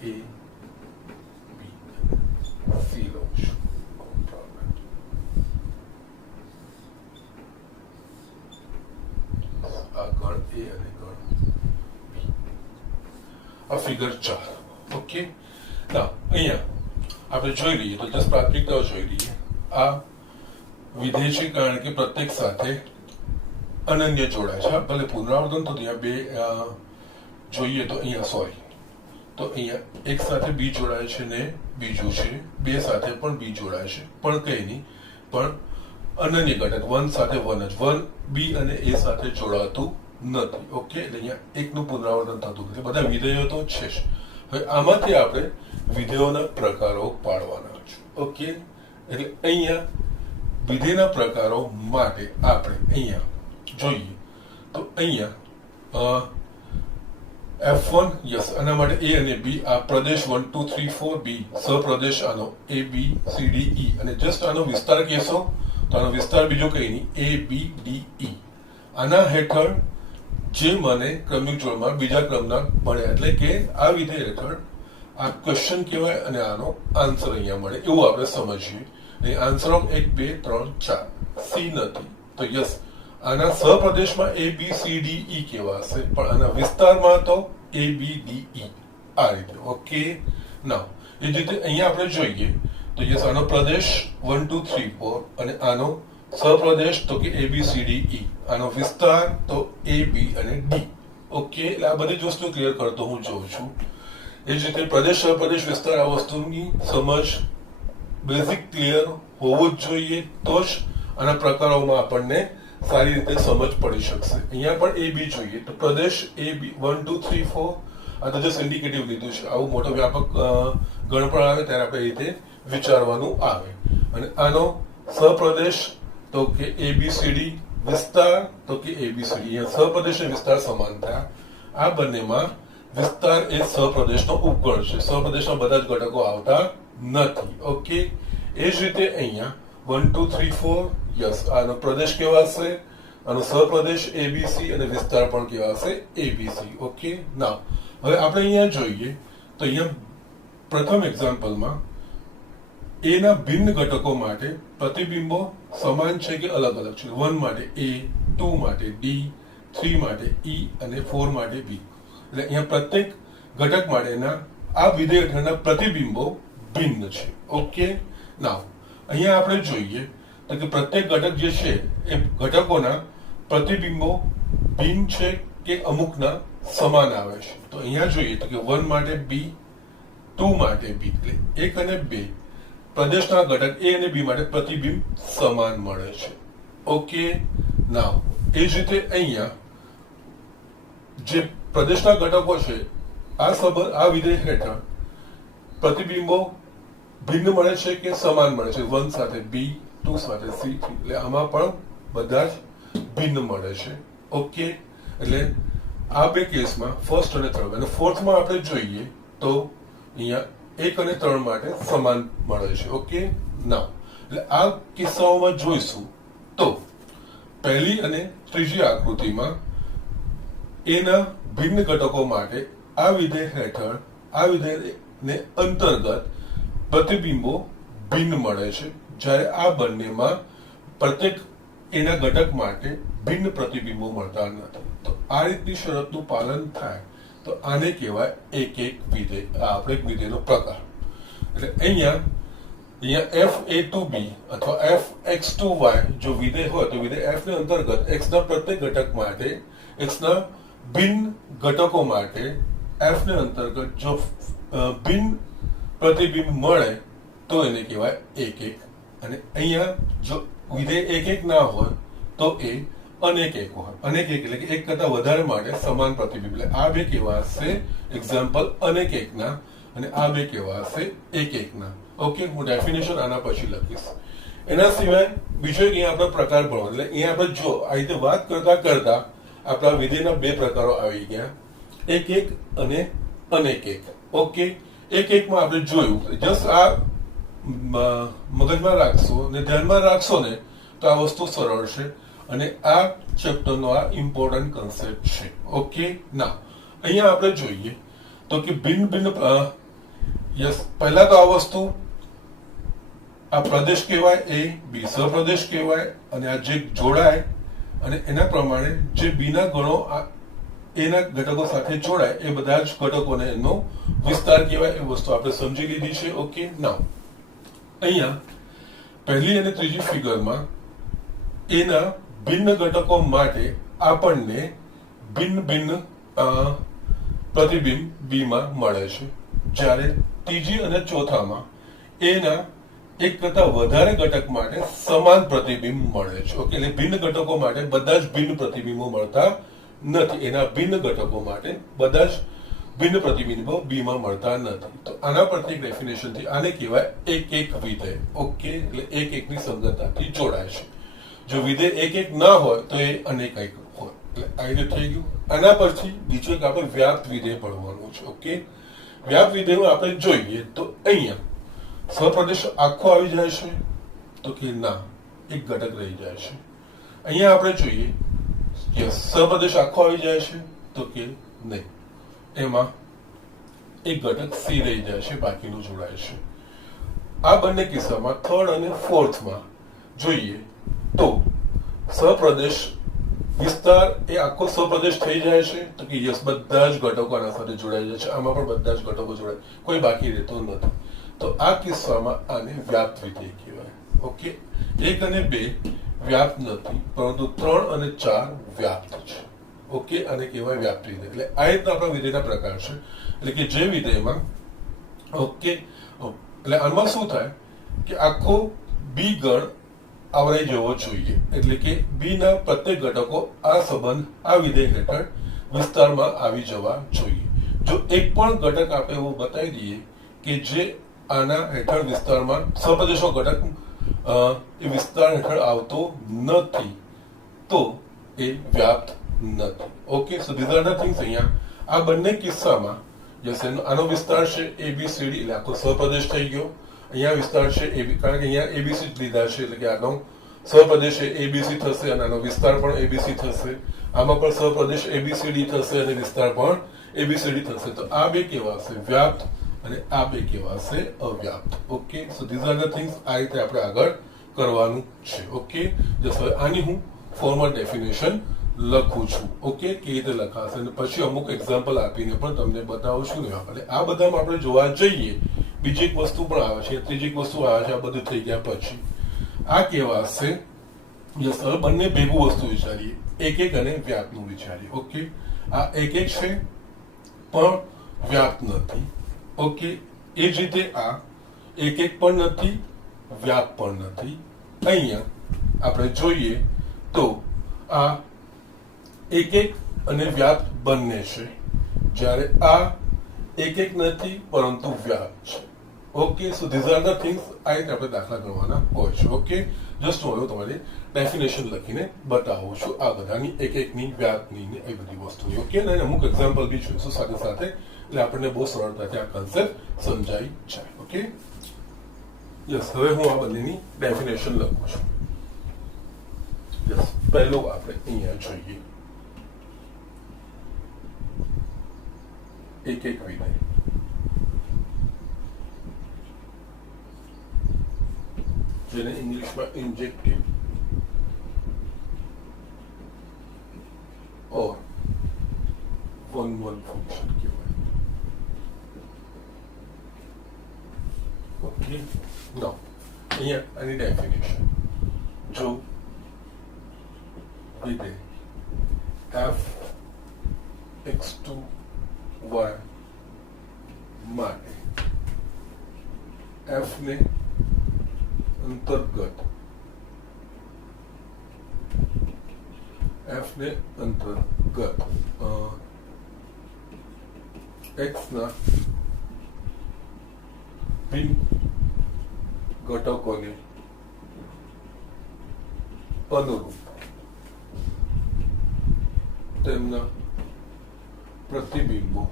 A B C લઉં છું. આ ગણ A અને ગણ B. આ ફિગર 4. ઓકે, ના અહીંયા આપણે જોઈ લઈએ તો જસ્ટ પ્રાથમિકતાઓ જોઈ લઈએ. આ વિધેય છે કારણ કે પ્રત્યેક સાથે અનન્ય જોડાય છે. ભલે પુનરાવર્તન તો ત્યાં બે જોઈએ તો અહીંયા સોરી તો અહીંયા એક સાથે બી જોડાય છે ને બીજું છે બે સાથે પણ બી જોડાય છે પણ કઈ નહીં, પણ અનન્ય ઘટક વન સાથે વન જ, વન બી અને એ સાથે જોડાતું નથી. ઓકે, એટલે અહીંયા એકનું પુનરાવર્તન થતું નથી. બધા વિધેયો તો છે જ. હવે આમાંથી આપણે વિધેયોના પ્રકારો પાડવાના છે. ઓકે, એટલે અહીંયા વિધેયના પ્રકારો માટે આપણે અહીંયા જોઈએ તો અહીંયા F1 યસ, આના માટે A અને B, આ પ્રદેશ 1 2 3 4 B, સહપ્રદેશ આનો A B C D E, અને જસ્ટ આનો વિસ્તાર કહેશો તો આનો વિસ્તાર બીજો કઈ નહીં A B D E. આના હેઠળ જે મને ક્રમિક જોડમાં બીજા ક્રમના મળ્યા, એટલે કે આ વિધેય હેઠળ આ ક્વેશ્ચન કહેવાય અને આનો આન્સર અહીંયા મળે એવું આપણે સમજીએ. આન્સર ઓફ 1 2 3 4 સી નથી તો યસ, આના સહપ્રદેશમાં A B C D E કહેવાશે, પણ આના વિસ્તારમાં તો A B D E આ રીતે. ઓકે, ના એ જ રીતે અહીંયા આપણે જોઈએ તો યસ, આનો પ્રદેશ 1 2 3 4 અને આનો સહપ્રદેશ તો કે A B C D E, આનો વિસ્તાર તો A B અને D. ઓકે, એટલે આ બધી જ વસ્તુ ક્લિયર કરતો હું જોઉં છું. એ જ રીતે પ્રદેશ સહપ્રદેશ વિસ્તાર આ વસ્તુની સમજ બેઝિક ક્લિયર હોવું જ જોઈએ, તો જ આના પ્રકારોમાં આપણને સારી રીતે સમજ પડી શકશે. અહીંયા પણ A B જોઈએ તો પ્રદેશ A B 1 2 3 4 આ તો જસ્ટ ઇન્ડિકેટિવ લીધું છે. આવું મોટો વ્યાપક ગણપણ આવે ત્યારે આપણે એ રીતે વિચારવાનું આવે. અને આનો સહપ્રદેશ તો કે A B C D, વિસ્તાર તો કે A B C D. અહીંયા સહપ્રદેશ અને વિસ્તાર સમાન થયા. આ બંનેમાં વિસ્તાર એ સહપ્રદેશનો ઉપગણ છે, સહપ્રદેશના બધા જ ઘટકો આવતા નથી. ઓકે, એ જ રીતે અહીંયા 1 2 3 4 યસ, આનો પ્રદેશ કહેવાશે, આનો સહપ્રદેશ ABC અને વિસ્તાર પણ કહેવાશે ABC. ઓકે, ના હવે આપણે અહીંયા જોઈએ તો અહીંયા પ્રથમ એક્ઝામ્પલમાં A ના ભિન્ન ઘટકો માટે પ્રતિબિંબો સમાન છે કે અલગ અલગ છે. 1 માટે A, 2 માટે D, 3 માટે E અને 4 માટે B. એટલે અહીંયા પ્રત્યેક ઘટક માટેના આ વિધેય હેઠળના પ્રતિબિંબો ભિન્ન છે. ઓકે, નાવ અહીંયા આપણે જોઈએ તો કે પ્રત્યેક ઘટક જે છે એ ઘટકોના પ્રતિબિંબો ભિન્ન છે કે અમુકના સમાન આવે છે. તો અહીંયા જોઈએ તો કે 1 માટે B, 2 માટે B, એટલે 1 અને 2 પ્રદેશના ઘટક A અને B માટે પ્રતિબિંબ સમાન મળે છે. ઓકે, નાવ એ જ રીતે અહીંયા જે પ્રદેશના ઘટકો છે આ સંબંધ આ વિધેય હેઠળ પ્રતિબિંબો ભિન્ન મળે છે કે સમાન મળે છે. 1 સાથે B, 2 સાથે C, એટલે આમાં પણ બધા જ ભિન્ન મળે છે. ઓકે, એટલે આ બે કેસમાં ફર્સ્ટ અને થર્ડ, અને ફોર્થમાં આપણે જોઈએ તો અહીંયા 1 અને 3 માટે સમાન મળે છે. ઓકે, ના એટલે આ કિસ્સાઓમાં જોઈશું તો પહેલી અને ત્રીજી આકૃતિમાં એના ભિન્ન ઘટકો માટે આ વિધેય હેઠળ આ વિધેયને અંતર્ગત પ્રતિબિંબો ભિન્ન મળે છે, જ્યારે આ બંનેમાં પ્રત્યેક એના ઘટક માટે ભિન્ન પ્રતિબિંબો મળતા નથી. તો આ રીતની શરતનું પાલન થાય તો આને કહેવાય એક એક વિધેય. આ આપણે વિધેયનો પ્રકાર. એટલે અહીંયા f a to b અથવા f x to y જો વિધેય હોય તો વિધેય f ને અંતર્ગત x ના પ્રત્યેક ઘટક માટે x ના ભિન્ન ઘટકો માટે f ને અંતર્ગત જો ભિન્ન પ્રતિબિંબ મળે તો એને કહેવાય એક એક. અને અહીંયા જો વિધેય એક એક ના હોય તો એ અનેક એક હોય. અનેક એક એટલે કે એક કરતા વધારે માટે સમાન પ્રતિબિંબ. એટલે આ બે કહેવાશે એક્ઝામ્પલ અનેક એકના અને આ બે કહેવાશે એક એકના. ઓકે, હું ડેફિનેશન આના પછી લખીશ. એના સિવાય બીજો એક અહીંયા આપણે પ્રકાર ભણવો. એટલે અહીંયા આપણે જો આ રીતે વાત કરતા કરતા આપણા વિધેયના બે પ્રકારો આવી ગયા, એક એક અને અનેક એક. ઓકે, એક એકમાં આપણે જોયું, જસ્ટ આ મગજમાં રાખશો ને ધ્યાનમાં રાખશો ને તો આ વસ્તુ સરળ છે અને આ ચેપ્ટરનો આ ઇમ્પોર્ટન્ટ કન્સેપ્ટ છે. ઓકે, ના અહીંયા આપણે જોઈએ તો કે ભિન્ન ભિન્ન યસ, પહેલા તો આ વસ્તુ આ પ્રદેશ કહેવાય, એ બી સહપ્રદેશ કહેવાય અને આ જે જોડાય અને એના પ્રમાણે જે બીના ગણો એના ઘટકો સાથે જોડાય એ બધા જ ઘટકોને એનો વિસ્તાર કહેવાય. એ વસ્તુ આપણે સમજી લીધી છે. ઓકે, નાઉ અહીંયા પહેલી અને ત્રીજી ફિગરમાં એના ભિન્ન ઘટકો માટે આપણને ભિન્ન ભિન્ન પ્રતિબિંબ બી માં મળે છે, જ્યારે ત્રીજી અને ચોથામાં એના એક કરતા વધારે ઘટક માટે સમાન પ્રતિબિંબ મળે છે. ઓકે, એટલે ભિન્ન ઘટકો માટે બધા જ ભિન્ન પ્રતિબિંબો મળતા નથી. એના ભિન્ન ઘટકો માટે બધા જ ભિન્ન પ્રતિબિંબો બી માં મળતા નથી. તો આના પરથી એક ડેફિનેશન થી આને કહેવાય એક એક વિધેય. ઓકે, એટલે એક એકની સંગતતાથી જોડાય છે. જો વિધેય એક એક ના હોય તો એ અનેક એક હોય. એટલે આ રીતે થઈ ગયું. આના પરથી બીજું એક આપણે વ્યાપ્ત વિધેય ભણવાનું છે. ઓકે, વ્યાપ્ત વિધેયમાં આપણે જોઈએ તો અહીંયા સહપ્રદેશ આખો આવી જાય છે તો કે ના, એક ઘટક રહી જાય છે. અહીંયા આપણે જોઈએ યસ, સહપ્રદેશ આખો આવી જાય છે તો કે નહીં, એમાં એક ઘટક સી રહી જાય છે, બાકીનું જોડાય છે. આ બંને કિસ્સામાં થર્ડ અને ફોર્થમાં જોઈએ તો સહપ્રદેશ વિસ્તાર એ આખો સહપ્રદેશ થઈ જાય છે તો કે યસ, બધા જ ઘટકો આના સાથે જોડાઈ જાય છે. આમાં પણ બધા જ ઘટકો જોડાય, કોઈ બાકી રહેતો નથી. તો આ કિસ્સામાં આને વ્યાપ્ત વિધેય કહેવાય. ઓકે, એક અને બે વ્યાપ્ત નથી, પરંતુ 3 અને 4 વ્યાપ્ત છે. ઓકે, આને કહેવાય વ્યાપ્ત વિધેય. એટલે આ રીતના આપણા વિધેયના પ્રકાર છે. એટલે કે જે વિધેયમાં ઓકે, એટલે આમાં શું થાય કે આખો બી ગણ આવરાઈ જવો જોઈએ. એટલે કે બી ના પ્રત્યેક ઘટકો આ સંબંધ આ વિધેય હેઠળ વિસ્તારમાં આવી જવા જોઈએ. જો એક પણ ઘટક આપણે એવું બતાવી દઈએ કે જે આના હેઠળ વિસ્તારમાં સહપ્રદેશનો ઘટક એ વિસ્તાર હેઠળ આવતો નથી તો એ વ્યાપ્ત નથી. Okay, so these are the things. અહીંયા આ બંને કિસ્સામાં જશે આનો વિસ્તાર છે ABCD એટલે આખો સહપ્રદેશ થઈ ગયો. અહીંયા વિસ્તાર છે AB, કારણ કે અહીંયા ABC લીધા છે એટલે કે આનો સહપ્રદેશ ABC થશે અને આનો વિસ્તાર પણ ABC થશે. આમાં પણ સહપ્રદેશ ABCD થશે અને વિસ્તાર પણ ABCD થશે. તો આ બે કહેવાશે વ્યાપ્ત અને આ બે કહેવાશે અવ્યાપ્ત. Okay, so these are the things. આ રીતે આપણે આગળ કરવાનું છે. ઓકે, જસ્ટ હવે આની હું ફોર્મલ ડેફિનેશન લખું છું. ઓકે, કેવી રીતે લખાશે અને પછી અમુક એક્ઝામ્પલ આપીને પણ તમને બતાવું છું. એટલે આ બધામાં આપણે જોવા જઈએ બીજી એક વસ્તુ પણ આવે છે, ત્રીજી એક વસ્તુ આવે છે. આ બધું થઈ ગયા પછી આ કહેવાશે યસ, હવે બંને ભેગું વસ્તુ વિચારીએ, એક એક અને વ્યાપ્તનું વિચારીએ. ઓકે, આ એક એક છે પણ વ્યાપ્ત નથી. ઓકે, એ જ રીતે આ એક એક પણ નથી, વ્યાપ્ત પણ નથી. અહીંયા આપણે જોઈએ તો આ એક એક અને વ્યાપ્ત બંને છે, જ્યારે આ એક એક નથી પરંતુ વ્યાપ્ત છે. Okay, so these are the things. આ રીતે આપણે દાખલા ગણવાના હોય છે. ઓકે, જસ્ટ હું તમારી ડેફિનેશન લખીને બતાવું છું આ બધાની, એક એકની, વ્યાપ્તની, એ બધી વસ્તુની. ઓકે, અને અમુક એક્ઝામ્પલ બી જોઈશું સાથે સાથે, એટલે આપણને બહુ સરળતાથી આ કન્સેપ્ટ સમજાઈ જાય. ઓકે, યસ, હવે હું આ બંનેની ડેફિનેશન લખું છું. યસ, પહેલું આપણે અહીંયા જોઈએ એક એક વિધેય. જેને ઇંગ્લિશમાં ઇન્જેક્ટિવ ઓર F11 ફંક્શન કહેવાય. ઓકે, now અહીંયા આની ડેફિનેશન જો વિધેય f x2 y માટે f ને અંતર્ગત x ના ભિન્ન ઘટકોને અનુરૂપ તેમના પ્રતિબિંબો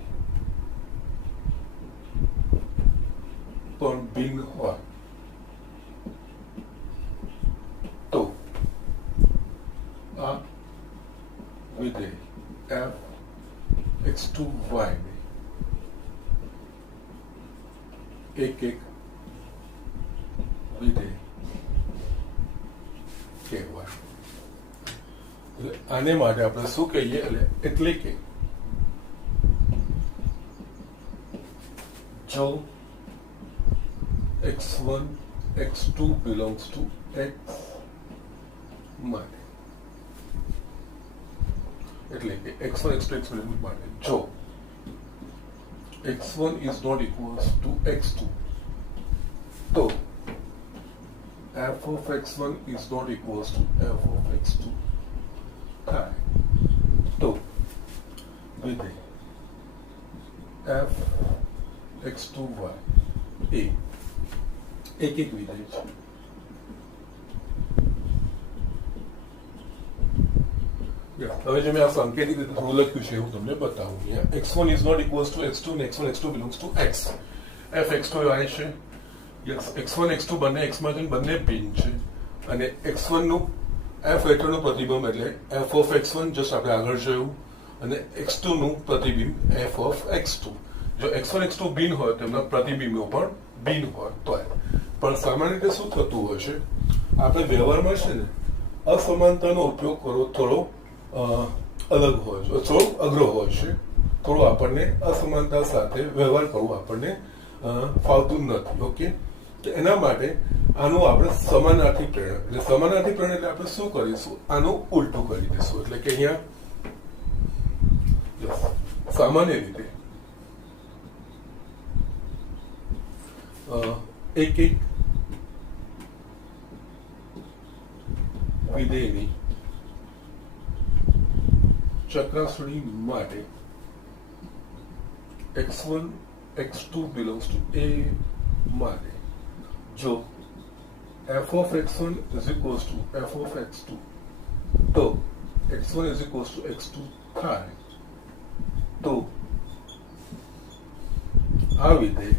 પણ ભિન્ન હોય તો આ વિધેય f x2 y ને એક વિધેય કહેવાય. આને માટે આપણે શું કહીએ એટલે કે જો x1 x2 belongs to x માટે એટલે કે x1 x2 x માટે જો x1 is not equals to x2 તો f of x1 is not equals to f of x2 થાય તો વિધેય f x2y એ એક વિધેય છે. હવે જે મેં આ સાંકેતિક રીતે થોડું લખ્યું છે હું તમને બતાવું. અહીંયા x1 is not equals to x2 અને x1 x2 belongs to x. f x2 y છે. યસ, x1 x2 બંને x માં છે, બંને ભિન્ન છે અને x1 નું f હેઠળનું પ્રતિબિંબ એટલે f of x1 જસ્ટ આપણે આગળ જોયું અને x2 નું પ્રતિબિંબ f of x2. જો x1 x2 ભિન્ન હોય તો એમના પ્રતિબિંબો પણ ભિન્ન હોય તો પણ સામાન્ય રીતે શું થતું હોય છે આપણે વ્યવહારમાં છે ને અસમાનતાનો ઉપયોગ કરવો થોડો અલગ હોય છે, થોડો અઘરો હોય છે. થોડો આપણને અસમાનતા સાથે વ્યવહાર કરવો આપણને ફાવતું નથી. ઓકે, તો એના માટે આનું આપણે સમાનાર્થી પ્રેરણા એટલે સમાનાર્થી પ્રેરણા એટલે આપણે શું કરીશું આનું ઉલટું કરી દઈશું. એટલે કે અહીંયા સામાન્ય રીતે એક વિધેયની ચકાસણી માટે x1 x2 belongs to a માટે જો f of x1 is equals to f of x2 તો x1 is equals to x2 થાય તો આ વિધેય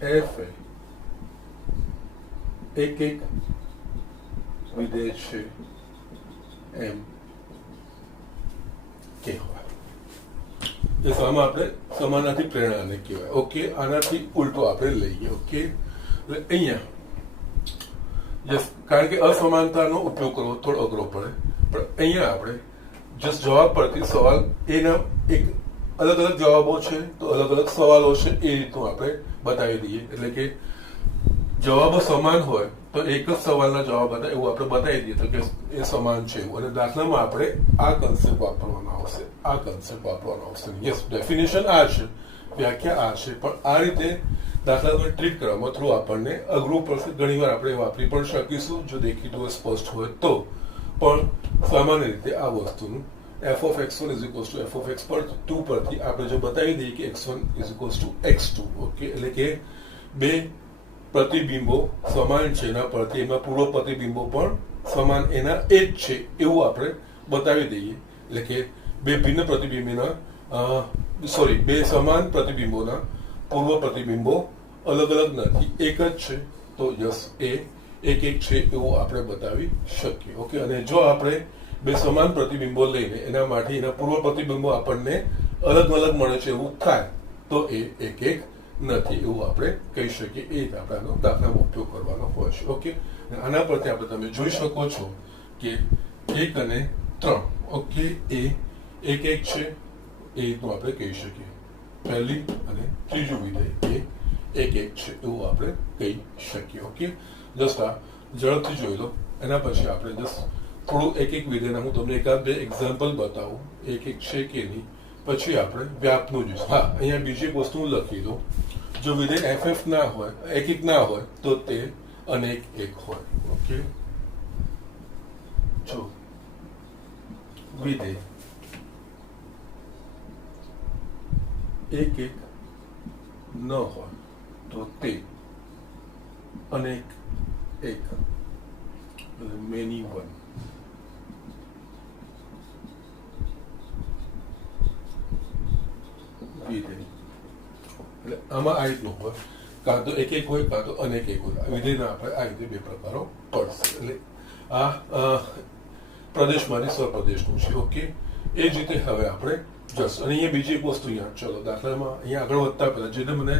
f એક વિધેય છે એમ કહેવાય. આમાં આપણે સમાનાર્થી પ્રેરણાને કહેવાય. ઓકે, આનાથી ઉલટો આપણે લઈએ. ઓકે, એટલે અહીંયા કારણ કે અસમાનતાનો ઉપયોગ કરવો થોડો અઘરો પડે પણ અહીંયા આપણે જસ્ટ જવાબ પરથી સવાલ એના એક અલગ અલગ જવાબો છે તો અલગ અલગ સવાલો છે એ રીતનું આપણે બતાવી દઈએ. એટલે કે જવાબો સમાન હોય તો એક જ સવાલના જવાબ હતા એવું આપણે બતાવી દઈએ તો કે એ સમાન છે એવું. અને દાખલામાં આપણે આ કન્સેપ્ટ વાપરવાનો આવશે, આ કન્સેપ્ટ વાપરવાનો આવશે. યસ, ડેફિનેશન આ છે, વ્યાખ્યા આ છે, પણ આ રીતે દાખલા ટ્રીટ કરવામાં થોડું આપણને અઘરું પડશે. ઘણી વાર આપણે વાપરી પણ શકીશું જો દેખીતું હોય, સ્પષ્ટ હોય તો. પણ સામાન્ય રીતે આ વસ્તુનું f of x1 is equals to f of x2 પરથી આપણે જો બતાવી દઈએ કે x1 is equals to x2. Okay, એટલે કે બે પ્રતિબિંબો સમાન છે એના પરથી એમાં પૂર્વ પ્રતિબિંબો પણ સમાન એના એ જ છે એવું આપણે બતાવી દઈએ. એટલે કે બે ભિન્ન પ્રતિબિંબના બે સમાન પ્રતિબિંબોના પૂર્વ પ્રતિબિંબો અલગ અલગ નથી, એક જ છે. તો યસ, એ એક છે એવું આપણે બતાવી શકીએ. ઓકે, અને જો આપણે બે સમાન પ્રતિબિંબો લઈને એના માટે એના પૂર્વ પ્રતિબિંબો આપણને અલગ અલગ મળે છે એવું થાય તો એ એક નથી એવું આપણે કહી શકીએ. એ જ આપણાનો દાખલામાં ઉપયોગ કરવાનો હોય છે. ઓકે, આના પરથી આપણે તમે જોઈ શકો છો કે 1 અને 3 ઓકે એ એક એક છે એ રીતનું આપણે કહી શકીએ. પહેલી અને ત્રીજું વિધેય એ એક એક છે એવું આપણે કહી શકીએ. ઓકે, જસ્ટ આ ઝડપથી જોઈ લો. એના પછી આપણે જસ્ટ થોડું એક એક વિધેયના હું તમને એકાદ બે એક્ઝામ્પલ બતાવું એક એક છે કે નહીં, પછી આપણે વ્યાપનું જોઈશું. હા, અહીંયા બીજી એક વસ્તુ હું લખી દઉં. જો વિધેય એફ ના હોય, એક એક ના હોય તો તે અનેક એક હોય. ઓકે, જો વિધેય એક એક ન હોય તો તે અનેક એક, મેની વન. વિધેય એટલે આમાં આ રીતનું હોય, કાં તો એક એક હોય કાં તો અનેક એક હોય. વિધેયના આપણે આ રીતે બે પ્રકારો પડશે. એટલે આ પ્રદેશમાંથી સ્વપ્રદેશનું છે. ઓકે, એ જ રીતે હવે આપણે જસ્ટ અને અહીંયા બીજી એક વસ્તુ અહીંયા ચલો દાખલામાં અહીંયા આગળ વધતા પહેલા જેને મને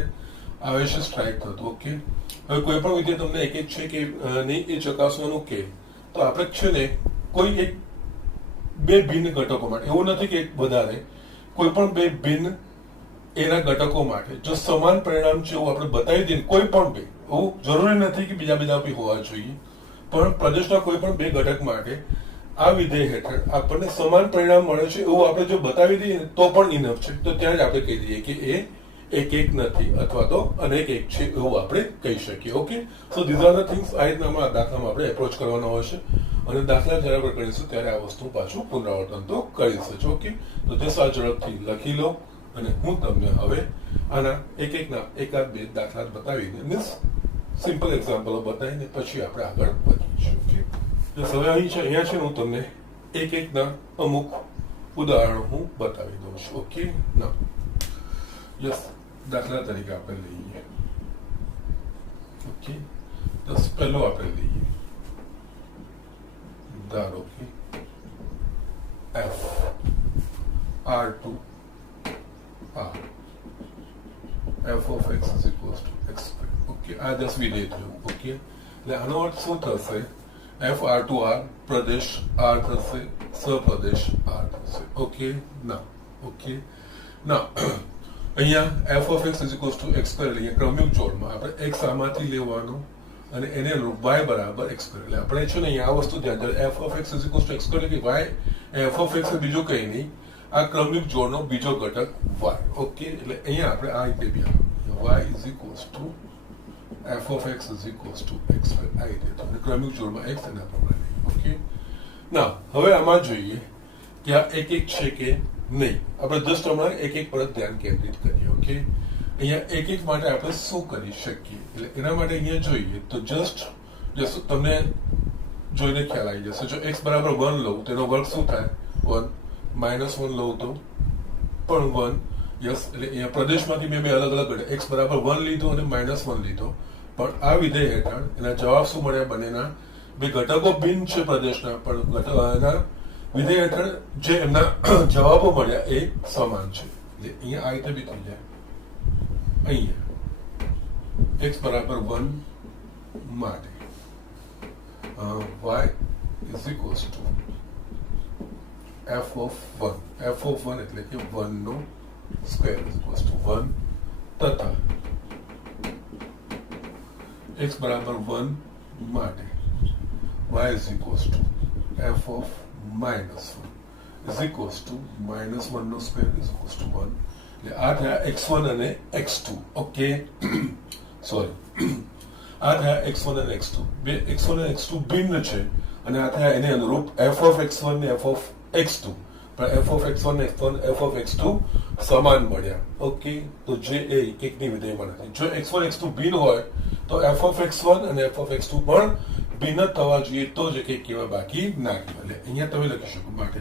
આવે છે સ્ટ્રાઇક થતું. ઓકે, હવે કોઈ પણ વિધેય તમને એક એક છે કે નહીં એ ચકાસવાનું કે તો આપણે છે ને કોઈ એક બે ભિન્ન ઘટકો માટે, એવું નથી કે એક વધારે, કોઈ પણ બે ભિન્ન એના ઘટકો માટે જો સમાન પરિણામ છે એવું આપણે બતાવી દઈએ, કોઈ પણ બે, એવું જરૂરી નથી કે બીજા બધા બી હોવા જોઈએ, પણ પ્રદેશના કોઈ પણ બે ઘટક માટે આ વિધેય હેઠળ આપણને સમાન પરિણામ મળે છે એવું આપણે જો બતાવી દઈએ તો પણ ઇનફ છે. તો ત્યાં જ આપણે કહી દઈએ કે એ એક એક નથી અથવા તો અનેક એક છે એવું આપણે કહી શકીએ. Okay, so these are the things. આ રીતના દાખલામાં આપણે એપ્રોચ કરવાનો હોય છે અને દાખલા જ્યારે આપણે કરીશું ત્યારે આ વસ્તુ પાછું પુનરાવર્તન તો કરીશું જ. ઓકે, તો જસ્ટ આ ઝડપથી લખી લો અને હું તમને હવે આના એક એકના એકાદ બે દાખલા બતાવીને મીન્સ સિમ્પલ એક્ઝામ્પલો બતાવીને પછી આપણે આગળ વધીશું. ઓકે, તો હવે અહીંયા છે હું તમને એક એકના અમુક ઉદાહરણો હું બતાવી દઉં છું. ઓકે, ના યસ, દાખલા તરીકે આપણે લઈએ. ઓકે, તો પહેલો આપણે લઈએ, ધારો કે f(r2) f of x is equals to x. Okay, આ જસ્ટ વિધેય થયું. ઓકે, એટલે આનો અર્થ શું થશે? f(r2) પ્રદેશ r થશે, સપ્રદેશ r થશે. ઓકે ના, ઓકે ના અહીંયા f of x is equals to x square, અહીંયા ક્રમિક જોડમાં આપણે x આમાંથી લેવાનો અને એને અનુરૂપ y બરાબર x square. એટલે આપણે છે ને અહીંયા આ વસ્તુ ધ્યાન f of x is equals to x square એટલે કે y f of x બીજું કંઈ નહીં, આ ક્રમિક જોડનો બીજો ઘટક y. ઓકે, એટલે અહીંયા આપણે આ રીતે બી y is equals to f of x is equals to x square આ રીતે તો ક્રમિક જોડમાં x એના પ્રમાણે. ઓકે, ના હવે આમાં જોઈએ કે આ એક એક છે કે નહીં. આપણે જસ્ટ હમણાં એક એક પર ધ્યાન કેન્દ્રિત કરીએ. ઓકે, અહીંયા એક એક માટે આપણે શું કરી શકીએ એટલે એના માટે અહીંયા જોઈએ તો જસ્ટ તમને જોઈને ખ્યાલ આવી જશે. જો x બરાબર 1 લઉં તેનો વર્ગ શું થાય? 1. -1 લઉં તો પણ 1. યસ, એટલે અહીંયા પ્રદેશમાંથી મેં બે અલગ અલગ ઘટક x બરાબર 1 લીધો અને -1 લીધો, પણ આ વિધેય હેઠળ એના જવાબ શું મળ્યા? બંનેના બે ઘટકો ભિન્ન છે પ્રદેશના, પણ એના વિધેય હેઠળ જે એમના જવાબો મળ્યા એ સમાન છે. એટલે અહીંયા આ રીતે બી થઈ જાય. અહીંયા x બરાબર 1 માટે y is equals to f of 1. f of 1 એટલે કે 1 નો સ્ક્વેર is equals to 1 તથા x બરાબર 1 માટે y is equals to f of -1 is equals to -1 નો સ્ક્વેર is equals to 1. એટલે આ થયા x1 અને x2. ઓકે, સોરી, આ થયા x1 અને x2. બે x1 અને x2 ભિન્ન છે અને આ થયા એને અનુરૂપ f of x1 ને f of x2, પણ f of x1 ને f of x2 સમાન મળ્યા. ઓકે, તો જે એ એકની વિધેયમાં નથી. જો x1 x2 ભિન્ન હોય તો f of x1 અને f of x2 પણ ભિન્ન થવા જોઈએ તો જ કંઈક કહેવાય, બાકી ના કહેવાય. એટલે અહીંયા તમે લખી શકો માટે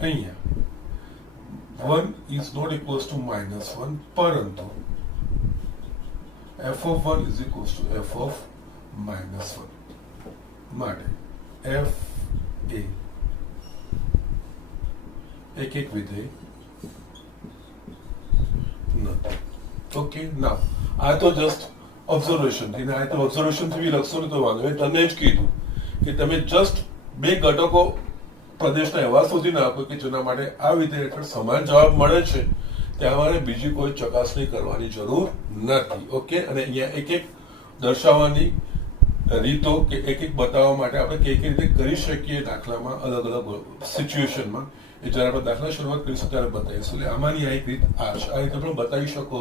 અહીંયા 1 is not equals to -1, પરંતુ f of 1 is equals to f of -1 માટે f એ એક એક વિધેય નથી. ઓકે, ના આ તો જસ્ટ ઓબ્ઝર્વેશન થી, આ તો ઓબ્ઝર્વેશન થી બી લખશો ને તો વાંધો. મેં તમને જ કીધું કે તમે જસ્ટ બે ઘટકો પ્રદેશના એવા શોધી નાખો કે જેના માટે આ વિધેય હેઠળ સમાન જવાબ મળે છે, ત્યાં મારે બીજી કોઈ ચકાસણી કરવાની જરૂર નથી. ઓકે, અને અહીંયા એક એક દર્શાવવાની રીતો કે એક એક બતાવવા માટે આપણે કઈ કઈ રીતે કરી શકીએ દાખલામાં, અલગ અલગ સિચ્યુએશનમાં, એ જ્યારે આપણે દાખલા શરૂઆત કરીશું ત્યારે બતાવીશું. એટલે આમાંની આ એક રીત આ છે. આ રીતે પણ બતાવી શકો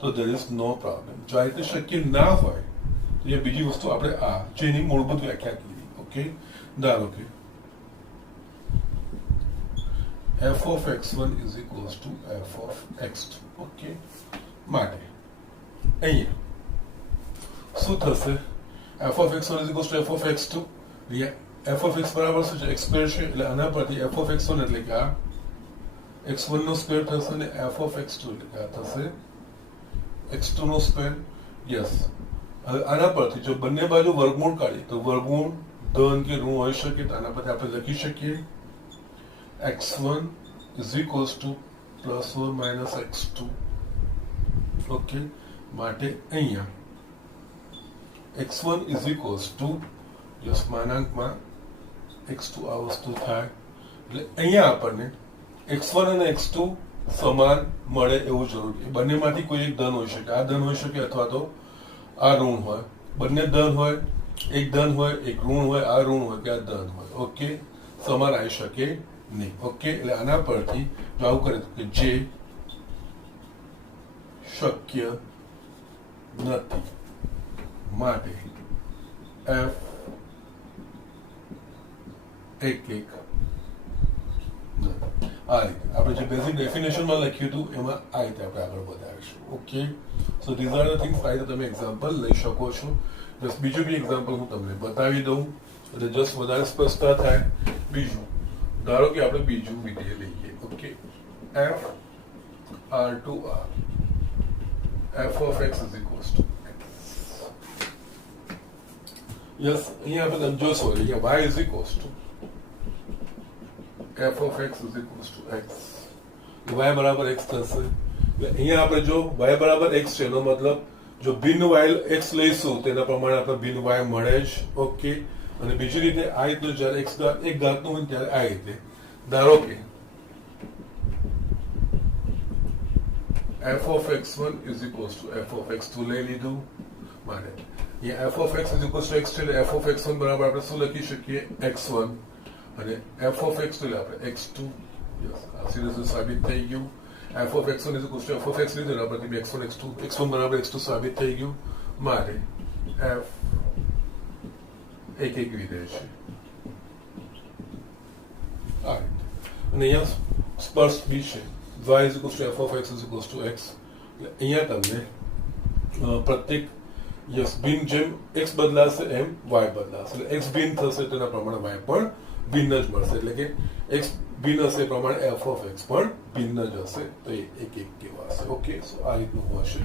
તો there is no problem. જો આ રીતે શક્ય ના હોય તો એ બીજી વસ્તુ આપણે આ જેની મૂળભૂત વ્યાખ્યા કરી. ઓકે, ધારો કે f of x1 is equals to f of x2. Okay, માટે અહીંયા શું થશે? f of x1 is equals to f of x2. f of x બરાબર શું છે? x સ્ક્વેર છે. એટલે આના પરથી f of x1 એટલે કે આ x1 નો સ્ક્વેર થશે અને f of x2 એટલે કે આ થશે x2 નો સ્ક્વેર. યસ, હવે આના પરથી જો બંને બાજુ વર્ગમૂળ કાઢીએ તો વર્ગમૂળ ધન કે ઋણ હોઈ શકે, તો આના પરથી આપણે લખી શકીએ x1 is equals to plus or minus x2. Okay, માટે અહીંયા x1 is equals to yes માનાંકમાં x2 આ વસ્તુ થાય. એટલે અહીંયા આપણને x1 અને x2 સમાન મળે એવું જરૂરી. બંનેમાંથી કોઈ એક ધન હોઈ શકે, આ ધન હોઈ શકે અથવા તો આ ઋણ હોય. બંને ધન હોય, એક ધન હોય, એક ઋણ હોય, આ ઋણ હોય કે આ ધન હોય. ઓકે, સમાન આવી શકે નહીં. ઓકે, એટલે આના પરથી જો આવું કરે કે જે શક્ય નથી, માટે f એક એક આ રીતે આપણે જે બેઝિક ડેફિનેશનમાં લખ્યું હતું એમાં આ રીતે આપણે આગળ વધારીશું. Okay, so these are the things. આ રીતે તમે એક્ઝામ્પલ લઈ શકો છો. જસ્ટ બીજું બી એક્ઝામ્પલ હું તમને બતાવી દઉં એટલે જસ્ટ વધારે સ્પષ્ટતા થાય. બીજું ધારો કે આપણે બીજું વિધેય લઈએ. Okay, f r to r f of x is equals to x. Yes, અહીંયા આપણે જોશો અહીંયા y is equals to f of x is equals to x. y બરાબર x થશે. અહીંયા આપણે જો y બરાબર x છે એનો મતલબ જો ભિન્ન y x લઈશું તેના પ્રમાણે આપણે ભિન્ન y મળે જ. ઓકે, અને બીજી રીતે આ રીતનું જ્યારે x એક ઘાતનું હોય ત્યારે આ રીતે ધારો કે f of x1 is equals to f of x2 લઈ લીધું. માટે અહીંયા f of x is equals to x છે એટલે f of x1 બરાબર આપણે શું લખી શકીએ? x1 અને f of x2 એટલે આપણે x2. યસ, આ સીધું સાબિત થઈ ગયું. f of x1 is equals to f of x લીધું એટલે આપણે x1 x2 x1 બરાબર x2 સાબિત થઈ ગયું. માટે f એક એક વિધેય છે આ રીતે. અને અહીંયા સ્પર્શ બી છે y is equals to f of x is equals to x. એટલે અહીંયા તમને પ્રત્યેક યસ ભિન્ન જેમ x બદલાશે એમ y બદલાશે. એટલે x ભિન્ન થશે તેના પ્રમાણે y પણ ભિન્ન જ મળશે. એટલે કે x ભિન્ન હશે એ પ્રમાણે f of x પણ ભિન્ન જ હશે. તો એ એક એક કહેવાશે. ઓકે, સો આ રીતનું હશે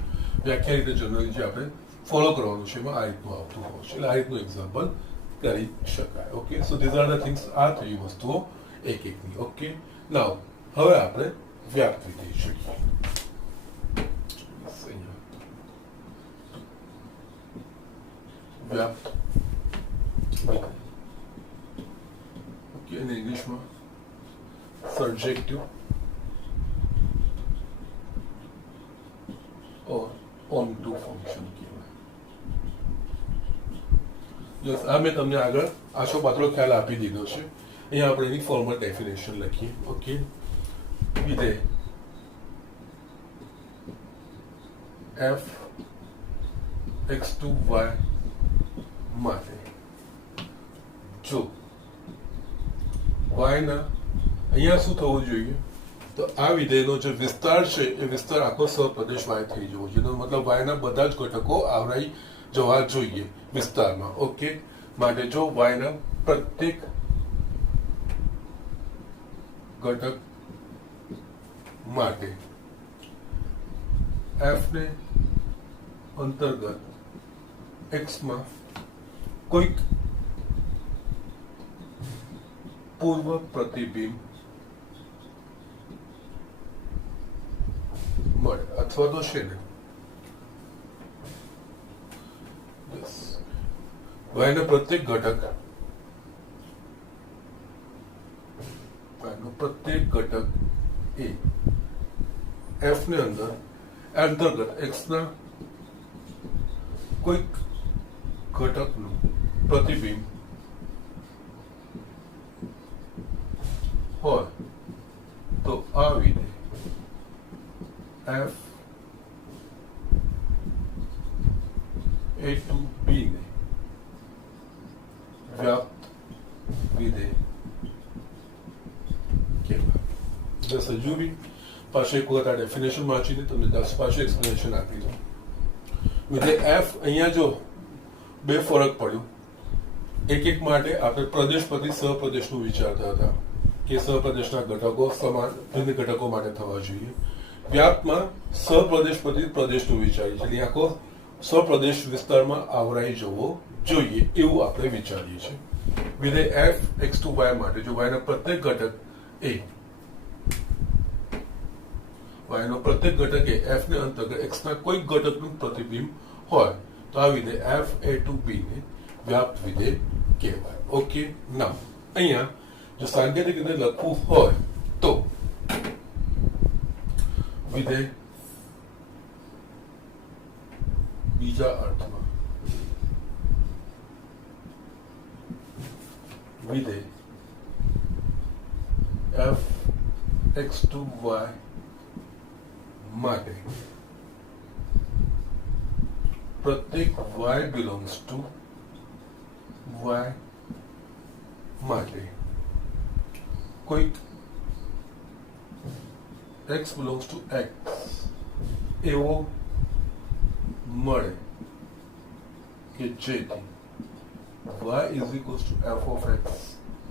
વ્યાખ્યા. રીતે જનરલી જે આપણે ફોલો કરવાનું છે એમાં આ રીતનું આવતું હોય છે. એટલે આ રીતનું એક્ઝામ્પલ કરી શકાય. Okay, so these are the things. આ થઈ વસ્તુઓ એક એકની. ઓકે, નાઉ હવે આપણે વ્યાપ્ત વિધેય શીખીએ. વ્યાપ્ત વિધેય. ઓકે, in ઇંગ્લિશમાં સર્જેક્ટિવ or onto ફંક્શન કહેવાય. યસ, આ મેં તમને આગળ આછો પાતળો ખ્યાલ આપી દીધો છે. અહીંયા આપણે એની ફોર્મલ ડેફિનેશન લખીએ. ઓકે, વિધેય f x2 y માટે જો y ના અહીંયા શું થવું જોઈએ? તો આ વિધેયનો જે વિસ્તાર છે એ વિસ્તાર આખો સહપ્રદેશ y થઈ જવો જોઈએ. જેનો મતલબ y ના બધા જ ઘટકો આવરાઈ જવા જોઈએ વિસ્તારમાં. ઓકે, માટે જો y ના પ્રત્યેક ઘટક માટે f ને અંતર્ગત x માં કોઈક પૂર્વ પ્રતિબિંબ મળે અથવા તો છે ને y ના પ્રત્યેક ઘટક प्रत्येक घटक ए एफ ने अंतर्गत एक्स ना कोई घटक નું प्रतिबिंब હોય તો આ વિધેય એફ ए टू बी ने व्याप्त विधेय કહેવાય। બસ હજુ બી પાછો એક વખત આ ડેફિનેશન વાંચીને તમને પાછું એક્સપ્લેનેશન આપી દઉં। વિધેય એફ અહીંયા જો બે ફરક પડ્યો, એક માટે આપણે પ્રદેશ પરથી સહપ્રદેશનું વિચારતા હતા કે સહપ્રદેશના ઘટકો સમાન ભિન્ન ઘટકો માટે થવા જોઈએ। વ્યાપ્તમાં સહપ્રદેશ પરથી પ્રદેશનું વિચારીએ છીએ, એટલે આખો સ્વપ્રદેશ વિસ્તારમાં આવરાઈ જવો જોઈએ એવું આપણે વિચારીએ છીએ। વિધેય એફ એક્સ ટુ વાય માટે જો વાયના પ્રત્યેક ઘટક એ વાયનો પ્રત્યેક ઘટક એ એફ ને અંતર્ગત એક્સ ના કોઈ ઘટકનું પ્રતિબિંબ હોય તો આ વિધેય એફ એ ટુ બી ને વ્યાપ્ત વિધેય કહેવાય। ઓકે, ના અહીંયા જો સાંકેતિક રીતે લખવું હોય તો વિધેય બીજા અર્થમાં વિધેય એફ એક્સ ટુ વાય માટે પ્રત્યેક વાય બિલોંગ્સ ટુ વાય માટે કોઈક એક્સ બિલોંગ્સ ટુ એક્સ એવો મળે કે જેથી y is equals to f of x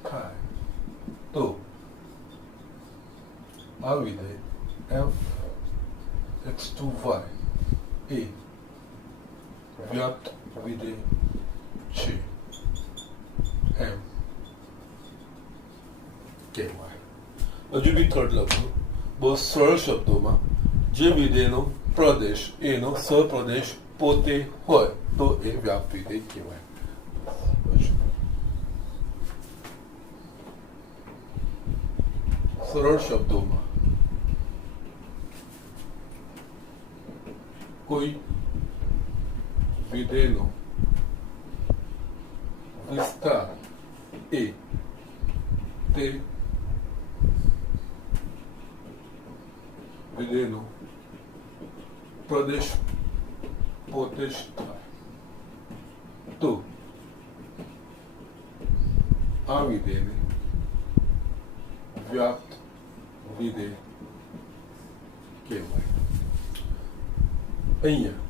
થાય તો આ વિધેય f x to y એ વ્યાપ્ત વિધેય છે એમ કહેવાય। હજુ બી થર્ડ લખો, બહુ સરળ શબ્દોમાં જે વિધેયનો પ્રદેશ એનો સહપ્રદેશ પોતે હોય તો એ વ્યાપ્ત વિધેય કહેવાય। સરળ શબ્દોમાં કોઈ વિધેયનો વિસ્તાર એ તે વિધેયનો પ્રદેશ પોતે જ થાય તો આ વિધેયને વ્યાપ્ત વિધેય કહેવાય। અહીંયા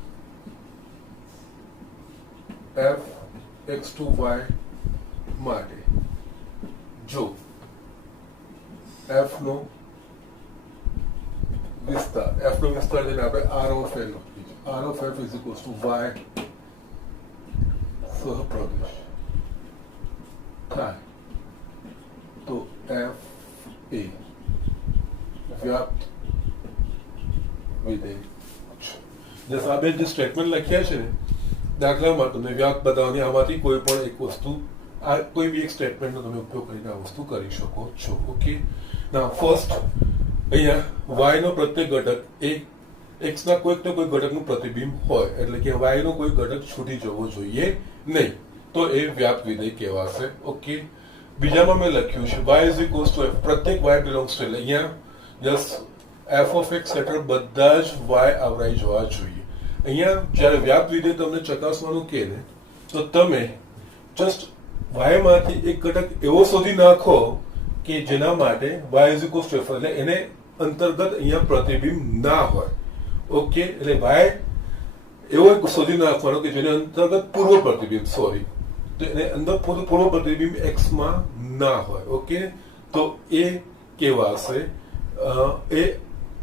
એફ એક્સ ટુ વાય માટે જો એફ નો વિસ્તાર જેને આપણે R of L R of f is equals to y સહપ્રદેશ થાય તો f એ વ્યાપ્ત વિધેય છે। જસ આ બે જે સ્ટેટમેન્ટ લખ્યા છે ને દાખલામાં તમે વ્યાપ્ત બતાવવાની આમાંથી કોઈ પણ એક વસ્તુ આ કોઈ બી એક સ્ટેટમેન્ટનો તમે ઉપયોગ કરીને આ વસ્તુ કરી શકો છો। ઓકે, ના ફર્સ્ટ અહીંયા y નો પ્રત્યેક ઘટક એ x ના કોઈક તો કોઈ ઘટકનું પ્રતિબિંબ હોય એટલે કે y નો કોઈ ઘટક છૂટી જવો જોઈએ નહીં તો એ વ્યાપ્ત વિધેય કહેવાશે। ઓકે, બીજામાં મેં લખ્યું છે y is equals to f પ્રત્યેક y belongs to એટલે અહીંયા જસ્ટ f of x હેઠળ બધા જ y આવરાઈ જવા જોઈએ। અહીંયા જ્યારે વ્યાપ્ત વિધેય તમને ચકાસવાનું કહે ને તો તમે જસ્ટ y માંથી એક ઘટક એવો શોધી નાખો કે જેના માટે y is equals to f એટલે એને અંતર્ગત અહીંયા પ્રતિબિંબ ના હોય। ઓકે, એટલે y એવો એક શોધી નાખવાનો કે જેને અંતર્ગત પૂર્વ પ્રતિબિંબ તો એને અંદર પૂર્વ પ્રતિબિંબ x માં ના હોય। ઓકે, તો એ કહેવાશે એ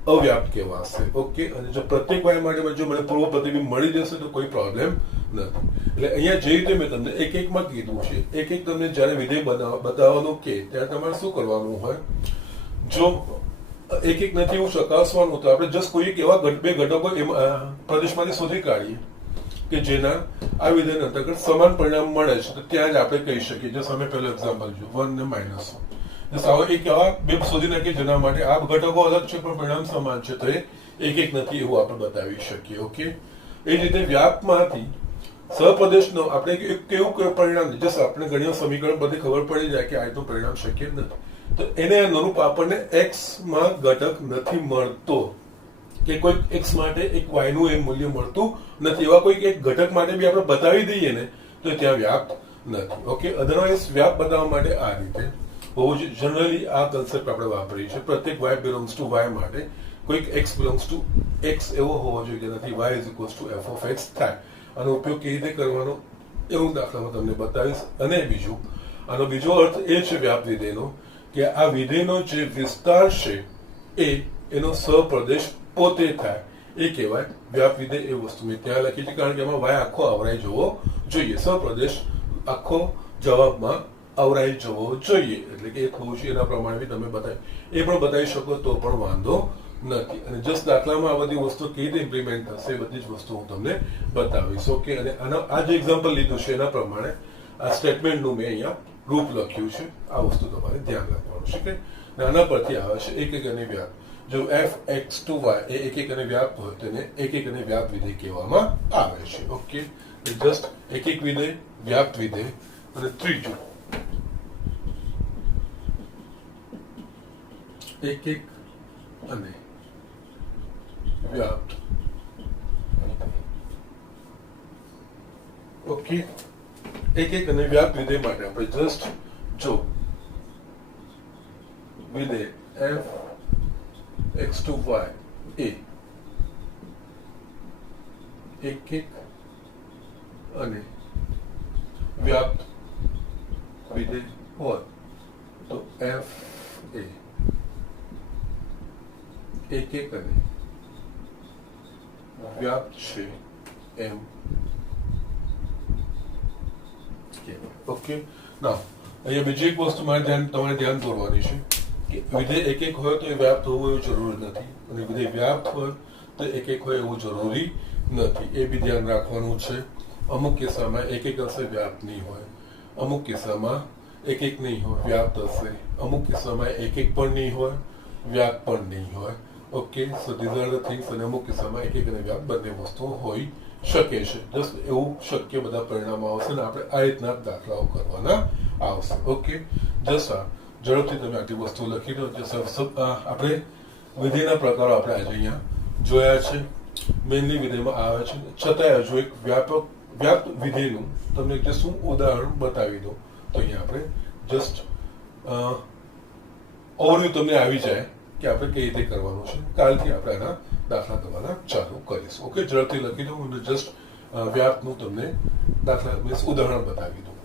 અવ્યાપ્ત કહેવાશે। ઓકે, અને જો પ્રત્યેક y માટે જો મને પૂર્વ પ્રતિબિંબ મળી જશે તો કોઈ પ્રોબ્લેમ નથી। એટલે અહીંયા જે રીતે મેં તમને એક એકમાં કીધું છે એક તમને જ્યારે વિધેય બતાવવાનું કે ત્યારે તમારે શું કરવાનું હોય, જો એક નથી એવું ચકાસવાનું તો આપણે જસ્ટ કોઈ એવા બે ઘટકો પ્રદેશમાંથી શોધી કાઢીએ કે જેના આ વિધેય અંતર્ગત સમાન પરિણામ મળે છે તો ત્યાં જ આપણે કહી શકીએ। જો સામે પહેલું એક્ઝામ્પલ જો 1 ને -1 સાવ એક એવા બે શોધી નાખીએ જેના માટે આ ઘટકો અલગ છે પણ પરિણામ સમાન છે, તો એ એક નથી એવું આપણે બતાવી શકીએ. ઓકે, એ જ રીતે વ્યાપમાંથી સહપ્રદેશનો આપણે કેવું પરિણામ, જસ્ટ આપણે ઘણી સમીકરણ બધી ખબર પડી જાય કે આ રીતનું પરિણામ શક્ય નથી, તો એને અનુરૂપ આપણને એક્સ માં ઘટક નથી મળતો, કે કોઈ એક્સ માટે એક વાય નું એ મૂલ્ય મળતું નથી. એવા કોઈ એક ઘટક માટે બી આપણે બતાવી દઈએ ને તો ત્યાં વ્યાપ નથી. ઓકે, અધરવાઇઝ વ્યાપ બતાવવા માટે આ રીતે હોવું જોઈએ. જનરલી આ કન્સેપ્ટ આપણે વાપરીએ છીએ. પ્રત્યેક વાય બિલોંગ્સ ટુ વાય માટે કોઈક એક્સ બિલોંગ્સ ટુ એક્સ એવો હોવો જોઈએ જેનાથી y is equals to F of x થાય. આનો ઉપયોગ કેવી રીતે કરવાનો એવું દાખલામાં તમને બતાવીશ. અને બીજું, આનો બીજો અર્થ એ છે વ્યાપ વિધેયનો કે આ વિધેયનો જે વિસ્તાર છે એનો સહપ્રદેશ પોતે થાય, એ કહેવાય વ્યાપ વિધેય. એ વસ્તુ મેં ત્યાં લખી છે કારણ કે એમાં વાય આખો આવરાઈ જવો જોઈએ, સહપ્રદેશ આખો જવાબમાં આવરાઈ જવો જોઈએ, એટલે કે એ થવું છે. એના પ્રમાણે બી તમે બતાવી એ પણ બતાવી શકો તો પણ વાંધો નથી. અને જસ્ટ દાખલામાં આ બધી વસ્તુ કેવી રીતે ઇમ્પ્લિમેન્ટ થશે એ બધી જ વસ્તુ હું તમને બતાવીશ. ઓકે, અને આ જે એક્ઝામ્પલ લીધું છે એના પ્રમાણે આ સ્ટેટમેન્ટનું મેં અહીંયા રૂપ લખ્યું છે. આ વસ્તુ તમારે ધ્યાન રાખવાનું છે કે આના પરથી આવે છે એક એક અને વ્યાપ. જો એફ એક્સ ટુ વાય એ એક એક અને વ્યાપ હોય તેને એક એક અને વ્યાપ વિધેય કહેવામાં આવે છે. ઓકે, જસ્ટ એક એક વિધેય, વ્યાપ વિધેય, અને ત્રીજું એક એક અને વ્યાપ. ઓકે, એક એક અને વ્યાપ વિધેય માટે આપણે જસ્ટ જો વિધેય એફ એક્સ ટુ વાય એ એક એક અને વ્યાપ વિધેય હોય તો એફ એ એક એક અને વ્યાપ છે એમ કહેવાય. ઓકે, ના અહીંયા બીજી એક વસ્તુ તમારે ધ્યાન દોરવાની છે કે વિધેય એક એક હોય તો એ વ્યાપ્ત હોવું એવું જરૂરી નથી, અને વિધેય વ્યાપ્ત હોય તો એક એક હોય એવું જરૂરી નથી. એ બી ધ્યાન રાખવાનું છે. અમુક કિસ્સામાં એક એક હશે વ્યાપ્ત નહીં હોય, અમુક કિસ્સામાં એક એક નહીં હોય વ્યાપ્ત હશે, અમુક કિસ્સામાં એક એક પણ નહીં હોય વ્યાપ્ત પણ નહીં હોય. Okay, so these are the things. અને અમુક કિસ્સામાં એક એક અને વ્યાપ્ત બંને વસ્તુઓ હોઈ શકે છે. જસ્ટ એવું શક્ય બધા પરિણામો આવશે ને આપણે આ રીતના દાખલાઓ કરવાના આવશે. ઓકે, જસ્ટ ઝડપથી તમે આટલી વસ્તુ લખી દો. આપણે વિધેયના પ્રકારો આપણે આજે અહીંયા જોયા છે. મેઇનલી વિધેયમાં આવે છે, છતાંય હજુ એક વ્યાપ્ત વિધેયનું તમને જે શું ઉદાહરણ બતાવી દો તો અહીંયા આપણે જસ્ટ ઓવરવ્યુ તમને આવી જાય કે આપણે કઈ રીતે કરવાનું છે. કાલથી આપણે આના દાખલા કરવાના ચાલુ કરીશું. ઓકે, ઝડપથી લખી દઉં અને જસ્ટ વ્યાપનું તમને દાખલા મીન્સ ઉદાહરણ બતાવી દઉં.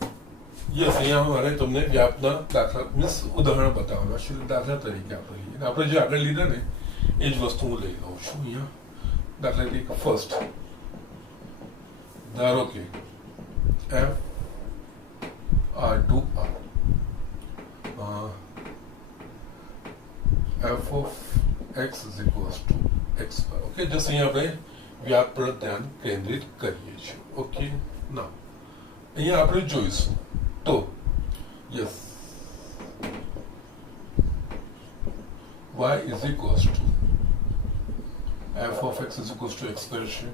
યસ, અહીંયા મારે તમને વ્યાપના દાખલા મીન્સ ઉદાહરણ બતાવવાના છે. દાખલા તરીકે આપણે લઈએ, આપણે જે આગળ લીધા ને એ જ વસ્તુ હું લઈ લઉં છું. અહીંયા દાખલા તરીકે ફર્સ્ટ ધારો કે f R to R f of x is equals to x. Okay, just અહીંયા આપણે વ્યાપ પર ધ્યાન કેન્દ્રિત કરીએ છીએ. ઓકે, ના અહીંયા આપણે જોઈશું તો yes y is equals to f of x is equals to x square છે.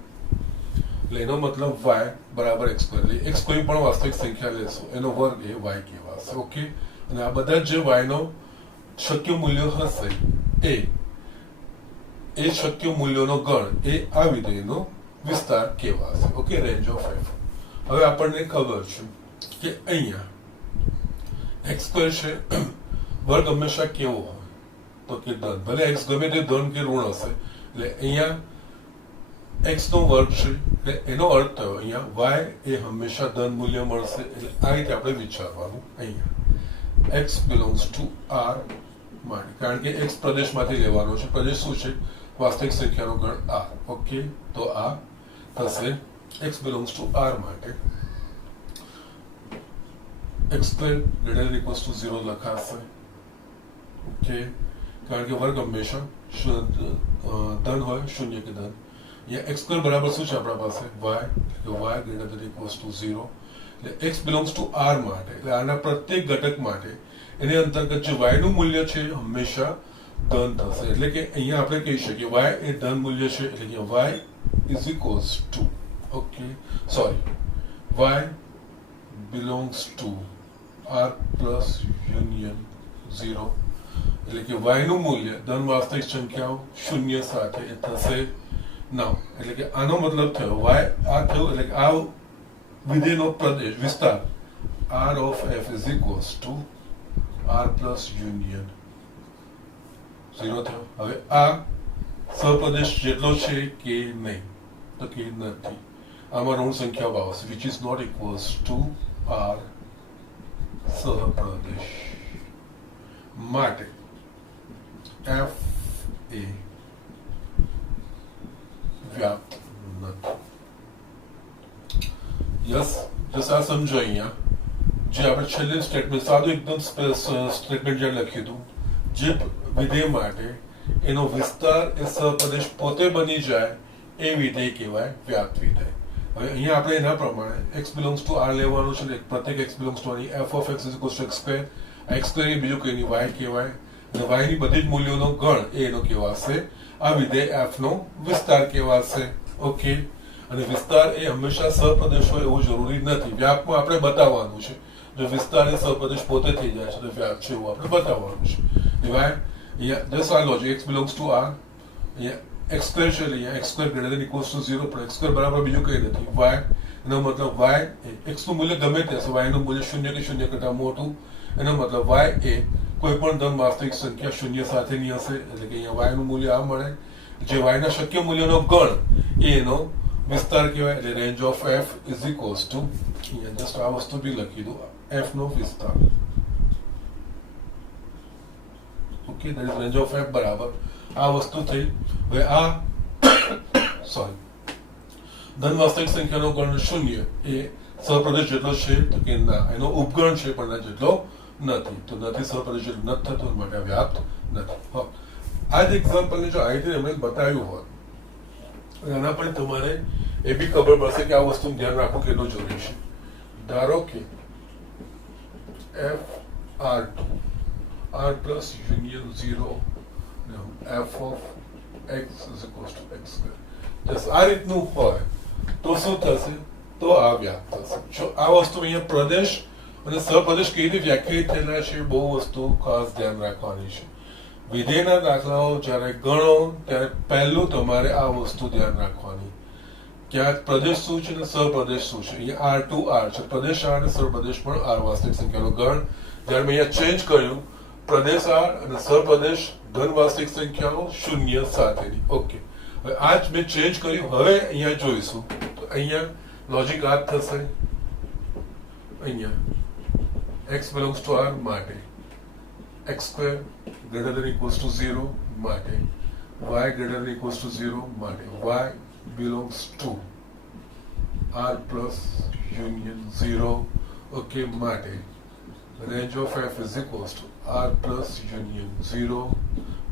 એટલે એનો મતલબ y બરાબર x સ્ક્વેર. x કોઈ પણ વાસ્તવિક સંખ્યા લેશો એનો વર્ગ એ y કહેવાશે. ઓકે, અને આ બધા જે y નો શક્ય મૂલ્યો હશે એ શક્ય મૂલ્યોનો ગણ એ આ વિધેયનો વિસ્તાર કહેવાશે. Okay, range of f. હવે આપણને ખબર છે કે અહીંયા x સ્ક્વેર છે, વર્ગ હંમેશા કેવો હોય તો કે ધન. ભલે x ગમે તે ધન કે ઋણ હશે, એટલે અહીંયા x નો વર્ગ છે એટલે એનો અર્થ થયો અહીંયા y એ હંમેશા ધન મૂલ્ય મળશે. એટલે આ રીતે આપણે વિચારવાનું. અહીંયા x બિલોંગ્સ ટુ r માટે, કારણ કે x પ્રદેશમાંથી લેવાનો છે. પ્રદેશ શું છે? વાસ્તવિક સંખ્યાનો ગણ r. ઓકે, તો આ થશે x બિલોંગ્સ ટુ r માટે x square greater than equals to 0 લખાશે. ઓકે, કારણ કે વર્ગ હંમેશા ધન હોય, શૂન્ય કે ધન. અહીંયા x સ્ક્વેર બરાબર શું છે આપણા પાસે? y greater than equals to 0. એટલે x બિલોંગ્સ ટુ r માટે, એટલે આના પ્રત્યેક ઘટક માટે એની અંતર્ગત જે y નું મૂલ્ય છે હંમેશા ધન થશે, એટલે કે અહીંયા આપણે કહી શકીએ y એ ધન મૂલ્ય છે, એટલે કે y is equals two y belongs to r plus union 0, એટલે કે y નું મૂલ્ય ધન વાસ્તવિક સંખ્યાઓ શૂન્ય સાથે થશે નાઉ, એટલે કે આનો મતલબ થયો y આ થયું, એટલે કે આ વિધેયનો પ્રદેશ વિસ્તાર r of f is equals to r plus union 0 થયો। હવે આ સહપ્રદેશ જેટલો છે કે નહીં, તો કે નથી, આમાં ઋણ સંખ્યાઓ આવશે which is not equals to r સહપ્રદેશ માટે f એ વ્યાપ્ત નથી। યસ, જસ આ સમજો અહીંયા જે આપણે છેલ્લે સ્ટેટમેન્ટ સાદું એકદમ સ્ટેટમેન્ટ જે લખ્યું હતું, જે વિધેય માટે એનો વિસ્તાર એ સહપ્રદેશ પોતે બની જાય એ વિધેય કહેવાય વ્યાપ્ત વિધેય। હવે અહીંયા આપણે એના પ્રમાણે x belongs to r લેવાનું છે, પ્રત્યેક x belongs to r f of x is equals to x square, આ x square એ બીજું કંઈ y કહેવાય, અને y ની બધી જ મૂલ્યોનો ગણ એ એનો કહેવાશે, આ વિધેય f નો વિસ્તાર કહેવાશે। ઓકે, અને વિસ્તાર એ હંમેશા સહપ્રદેશ હોય એવું જરૂરી નથી, વ્યાપમાં આપણે બતાવવાનું છે, જો વિસ્તાર એ સહપ્રદેશ પોતે થઈ જાય છે તો વ્યાપ છે એવું આપણે બતાવવાનું છે। ડિવાઇડ અહીંયા જસ્ટ આ લો, x belongs to r, અહીંયા x square છે, અહીંયા x square greater than equals to 0, પણ x square બરાબર બીજું કંઈ નથી y, એનો મતલબ y x નું મૂલ્ય ગમે તે હશે, y નું મૂલ્ય શૂન્ય કે શૂન્ય કરતા મોટું, એનો મતલબ y એ કોઈ પણ ધન વાસ્તવિક સંખ્યા શૂન્ય સાથેની હશે, એટલે કે અહીંયા y નું મૂલ્ય આ મળે, જે y ના શક્ય મૂલ્યનો ગણ એ એનો વિસ્તાર કહેવાય, એટલે range of f is equals two, અહીંયા જસ્ટ આ વસ્તુ બી લખી દો, f નો વિસ્તાર। Okay, that is range of f બરાબર આ વસ્તુ થઈ। હવે આ ધન વાસ્તવિક સંખ્યાનો ગણ શૂન્ય એ સહપ્રદેશ જેટલો છે, તો કે ના, એનો ઉપગણ છે પણ ના જેટલો નથી, તો નથી સહપ્રદેશ જેટલો નથી થતો, માટે આ વ્યાપ્ત નથી। આ જ એક્ઝામ્પલને જો આ રીતે એમણે બતાવ્યું હોત, આના પર તમારે એ બી ખબર પડશે કે આ વસ્તુનું ધ્યાન રાખવું કેટલું જરૂરી છે। ધારો કે f r2 r plus union 0 f of x is equals to x square, જસ આ રીતનું હોય તો શું થશે, તો આ વ્યાપ્ત થશે। જો આ વસ્તુ અહીંયા પ્રદેશ અને સહપ્રદેશ કેવી રીતે વ્યાખ્યાયિત થયેલા છે, બહુ વસ્તુ ખાસ ધ્યાન રાખવાની છે। વિધેયના દાખલાઓ જ્યારે ગણો ત્યારે પહેલું તમારે આ વસ્તુ ધ્યાન રાખવાની, ક્યાંક પ્રદેશ શું છે ને સહપ્રદેશ શું છે। અહીંયા r2 r છે, પ્રદેશ r અને સહપ્રદેશ પણ r વાસ્તવિક સંખ્યાનો ગણ, જ્યારે મેં અહીંયા ચેન્જ કર્યું, પ્રદેશ r અને સહપ્રદેશ ધન વાસ્તવિક સંખ્યાઓ શૂન્ય સાથેની। ઓકે, હવે આ જ મેં ચેન્જ કર્યું, હવે અહીંયા જોઈશું તો અહીંયા લોજિક આ જ થશે, અહીંયા x belongs to r માટે x square greater than equals to 0 માટે y greater than equals to 0 માટે y belongs to r plus union 0, okay, માટે range of f is equals to r plus union 0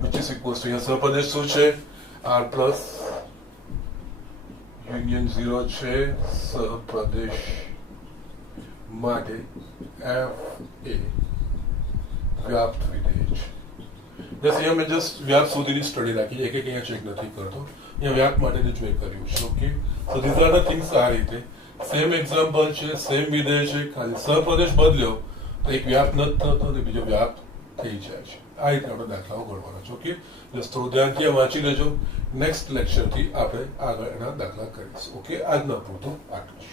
which is equals to, यहाँ સહપ્રદેશ શું છે, r plus union 0 છે સહપ્રદેશ માટે f એ વ્યાપ્ત વિધેય છે। બસ અહીંયા મેં જસ્ટ વ્યાપ સુધીની સ્ટડી રાખી, એક અહીંયા ચેક નથી કરતો, અહીંયા વ્યાપ માટેનું જ મેં કર્યું છે। Okay, so these are the things. આ રીતે સેમ એક્ઝામ્પલ છે, સેમ વિધેય છે, ખાલી સહપ્રદેશ બદલ્યો તો એક વ્યાપ નથી થતો અને બીજો વ્યાપ થઈ જાય છે। આ રીતે આપણે દાખલાઓ ગણવાના છે। ઓકે, જસ્ટ થોડું ધ્યાનથી વાંચી લેજો, નેક્સ્ટ લેક્ચરથી આપણે આગળ એના દાખલા કરીશું। ઓકે, આજના પૂરતું આટલું।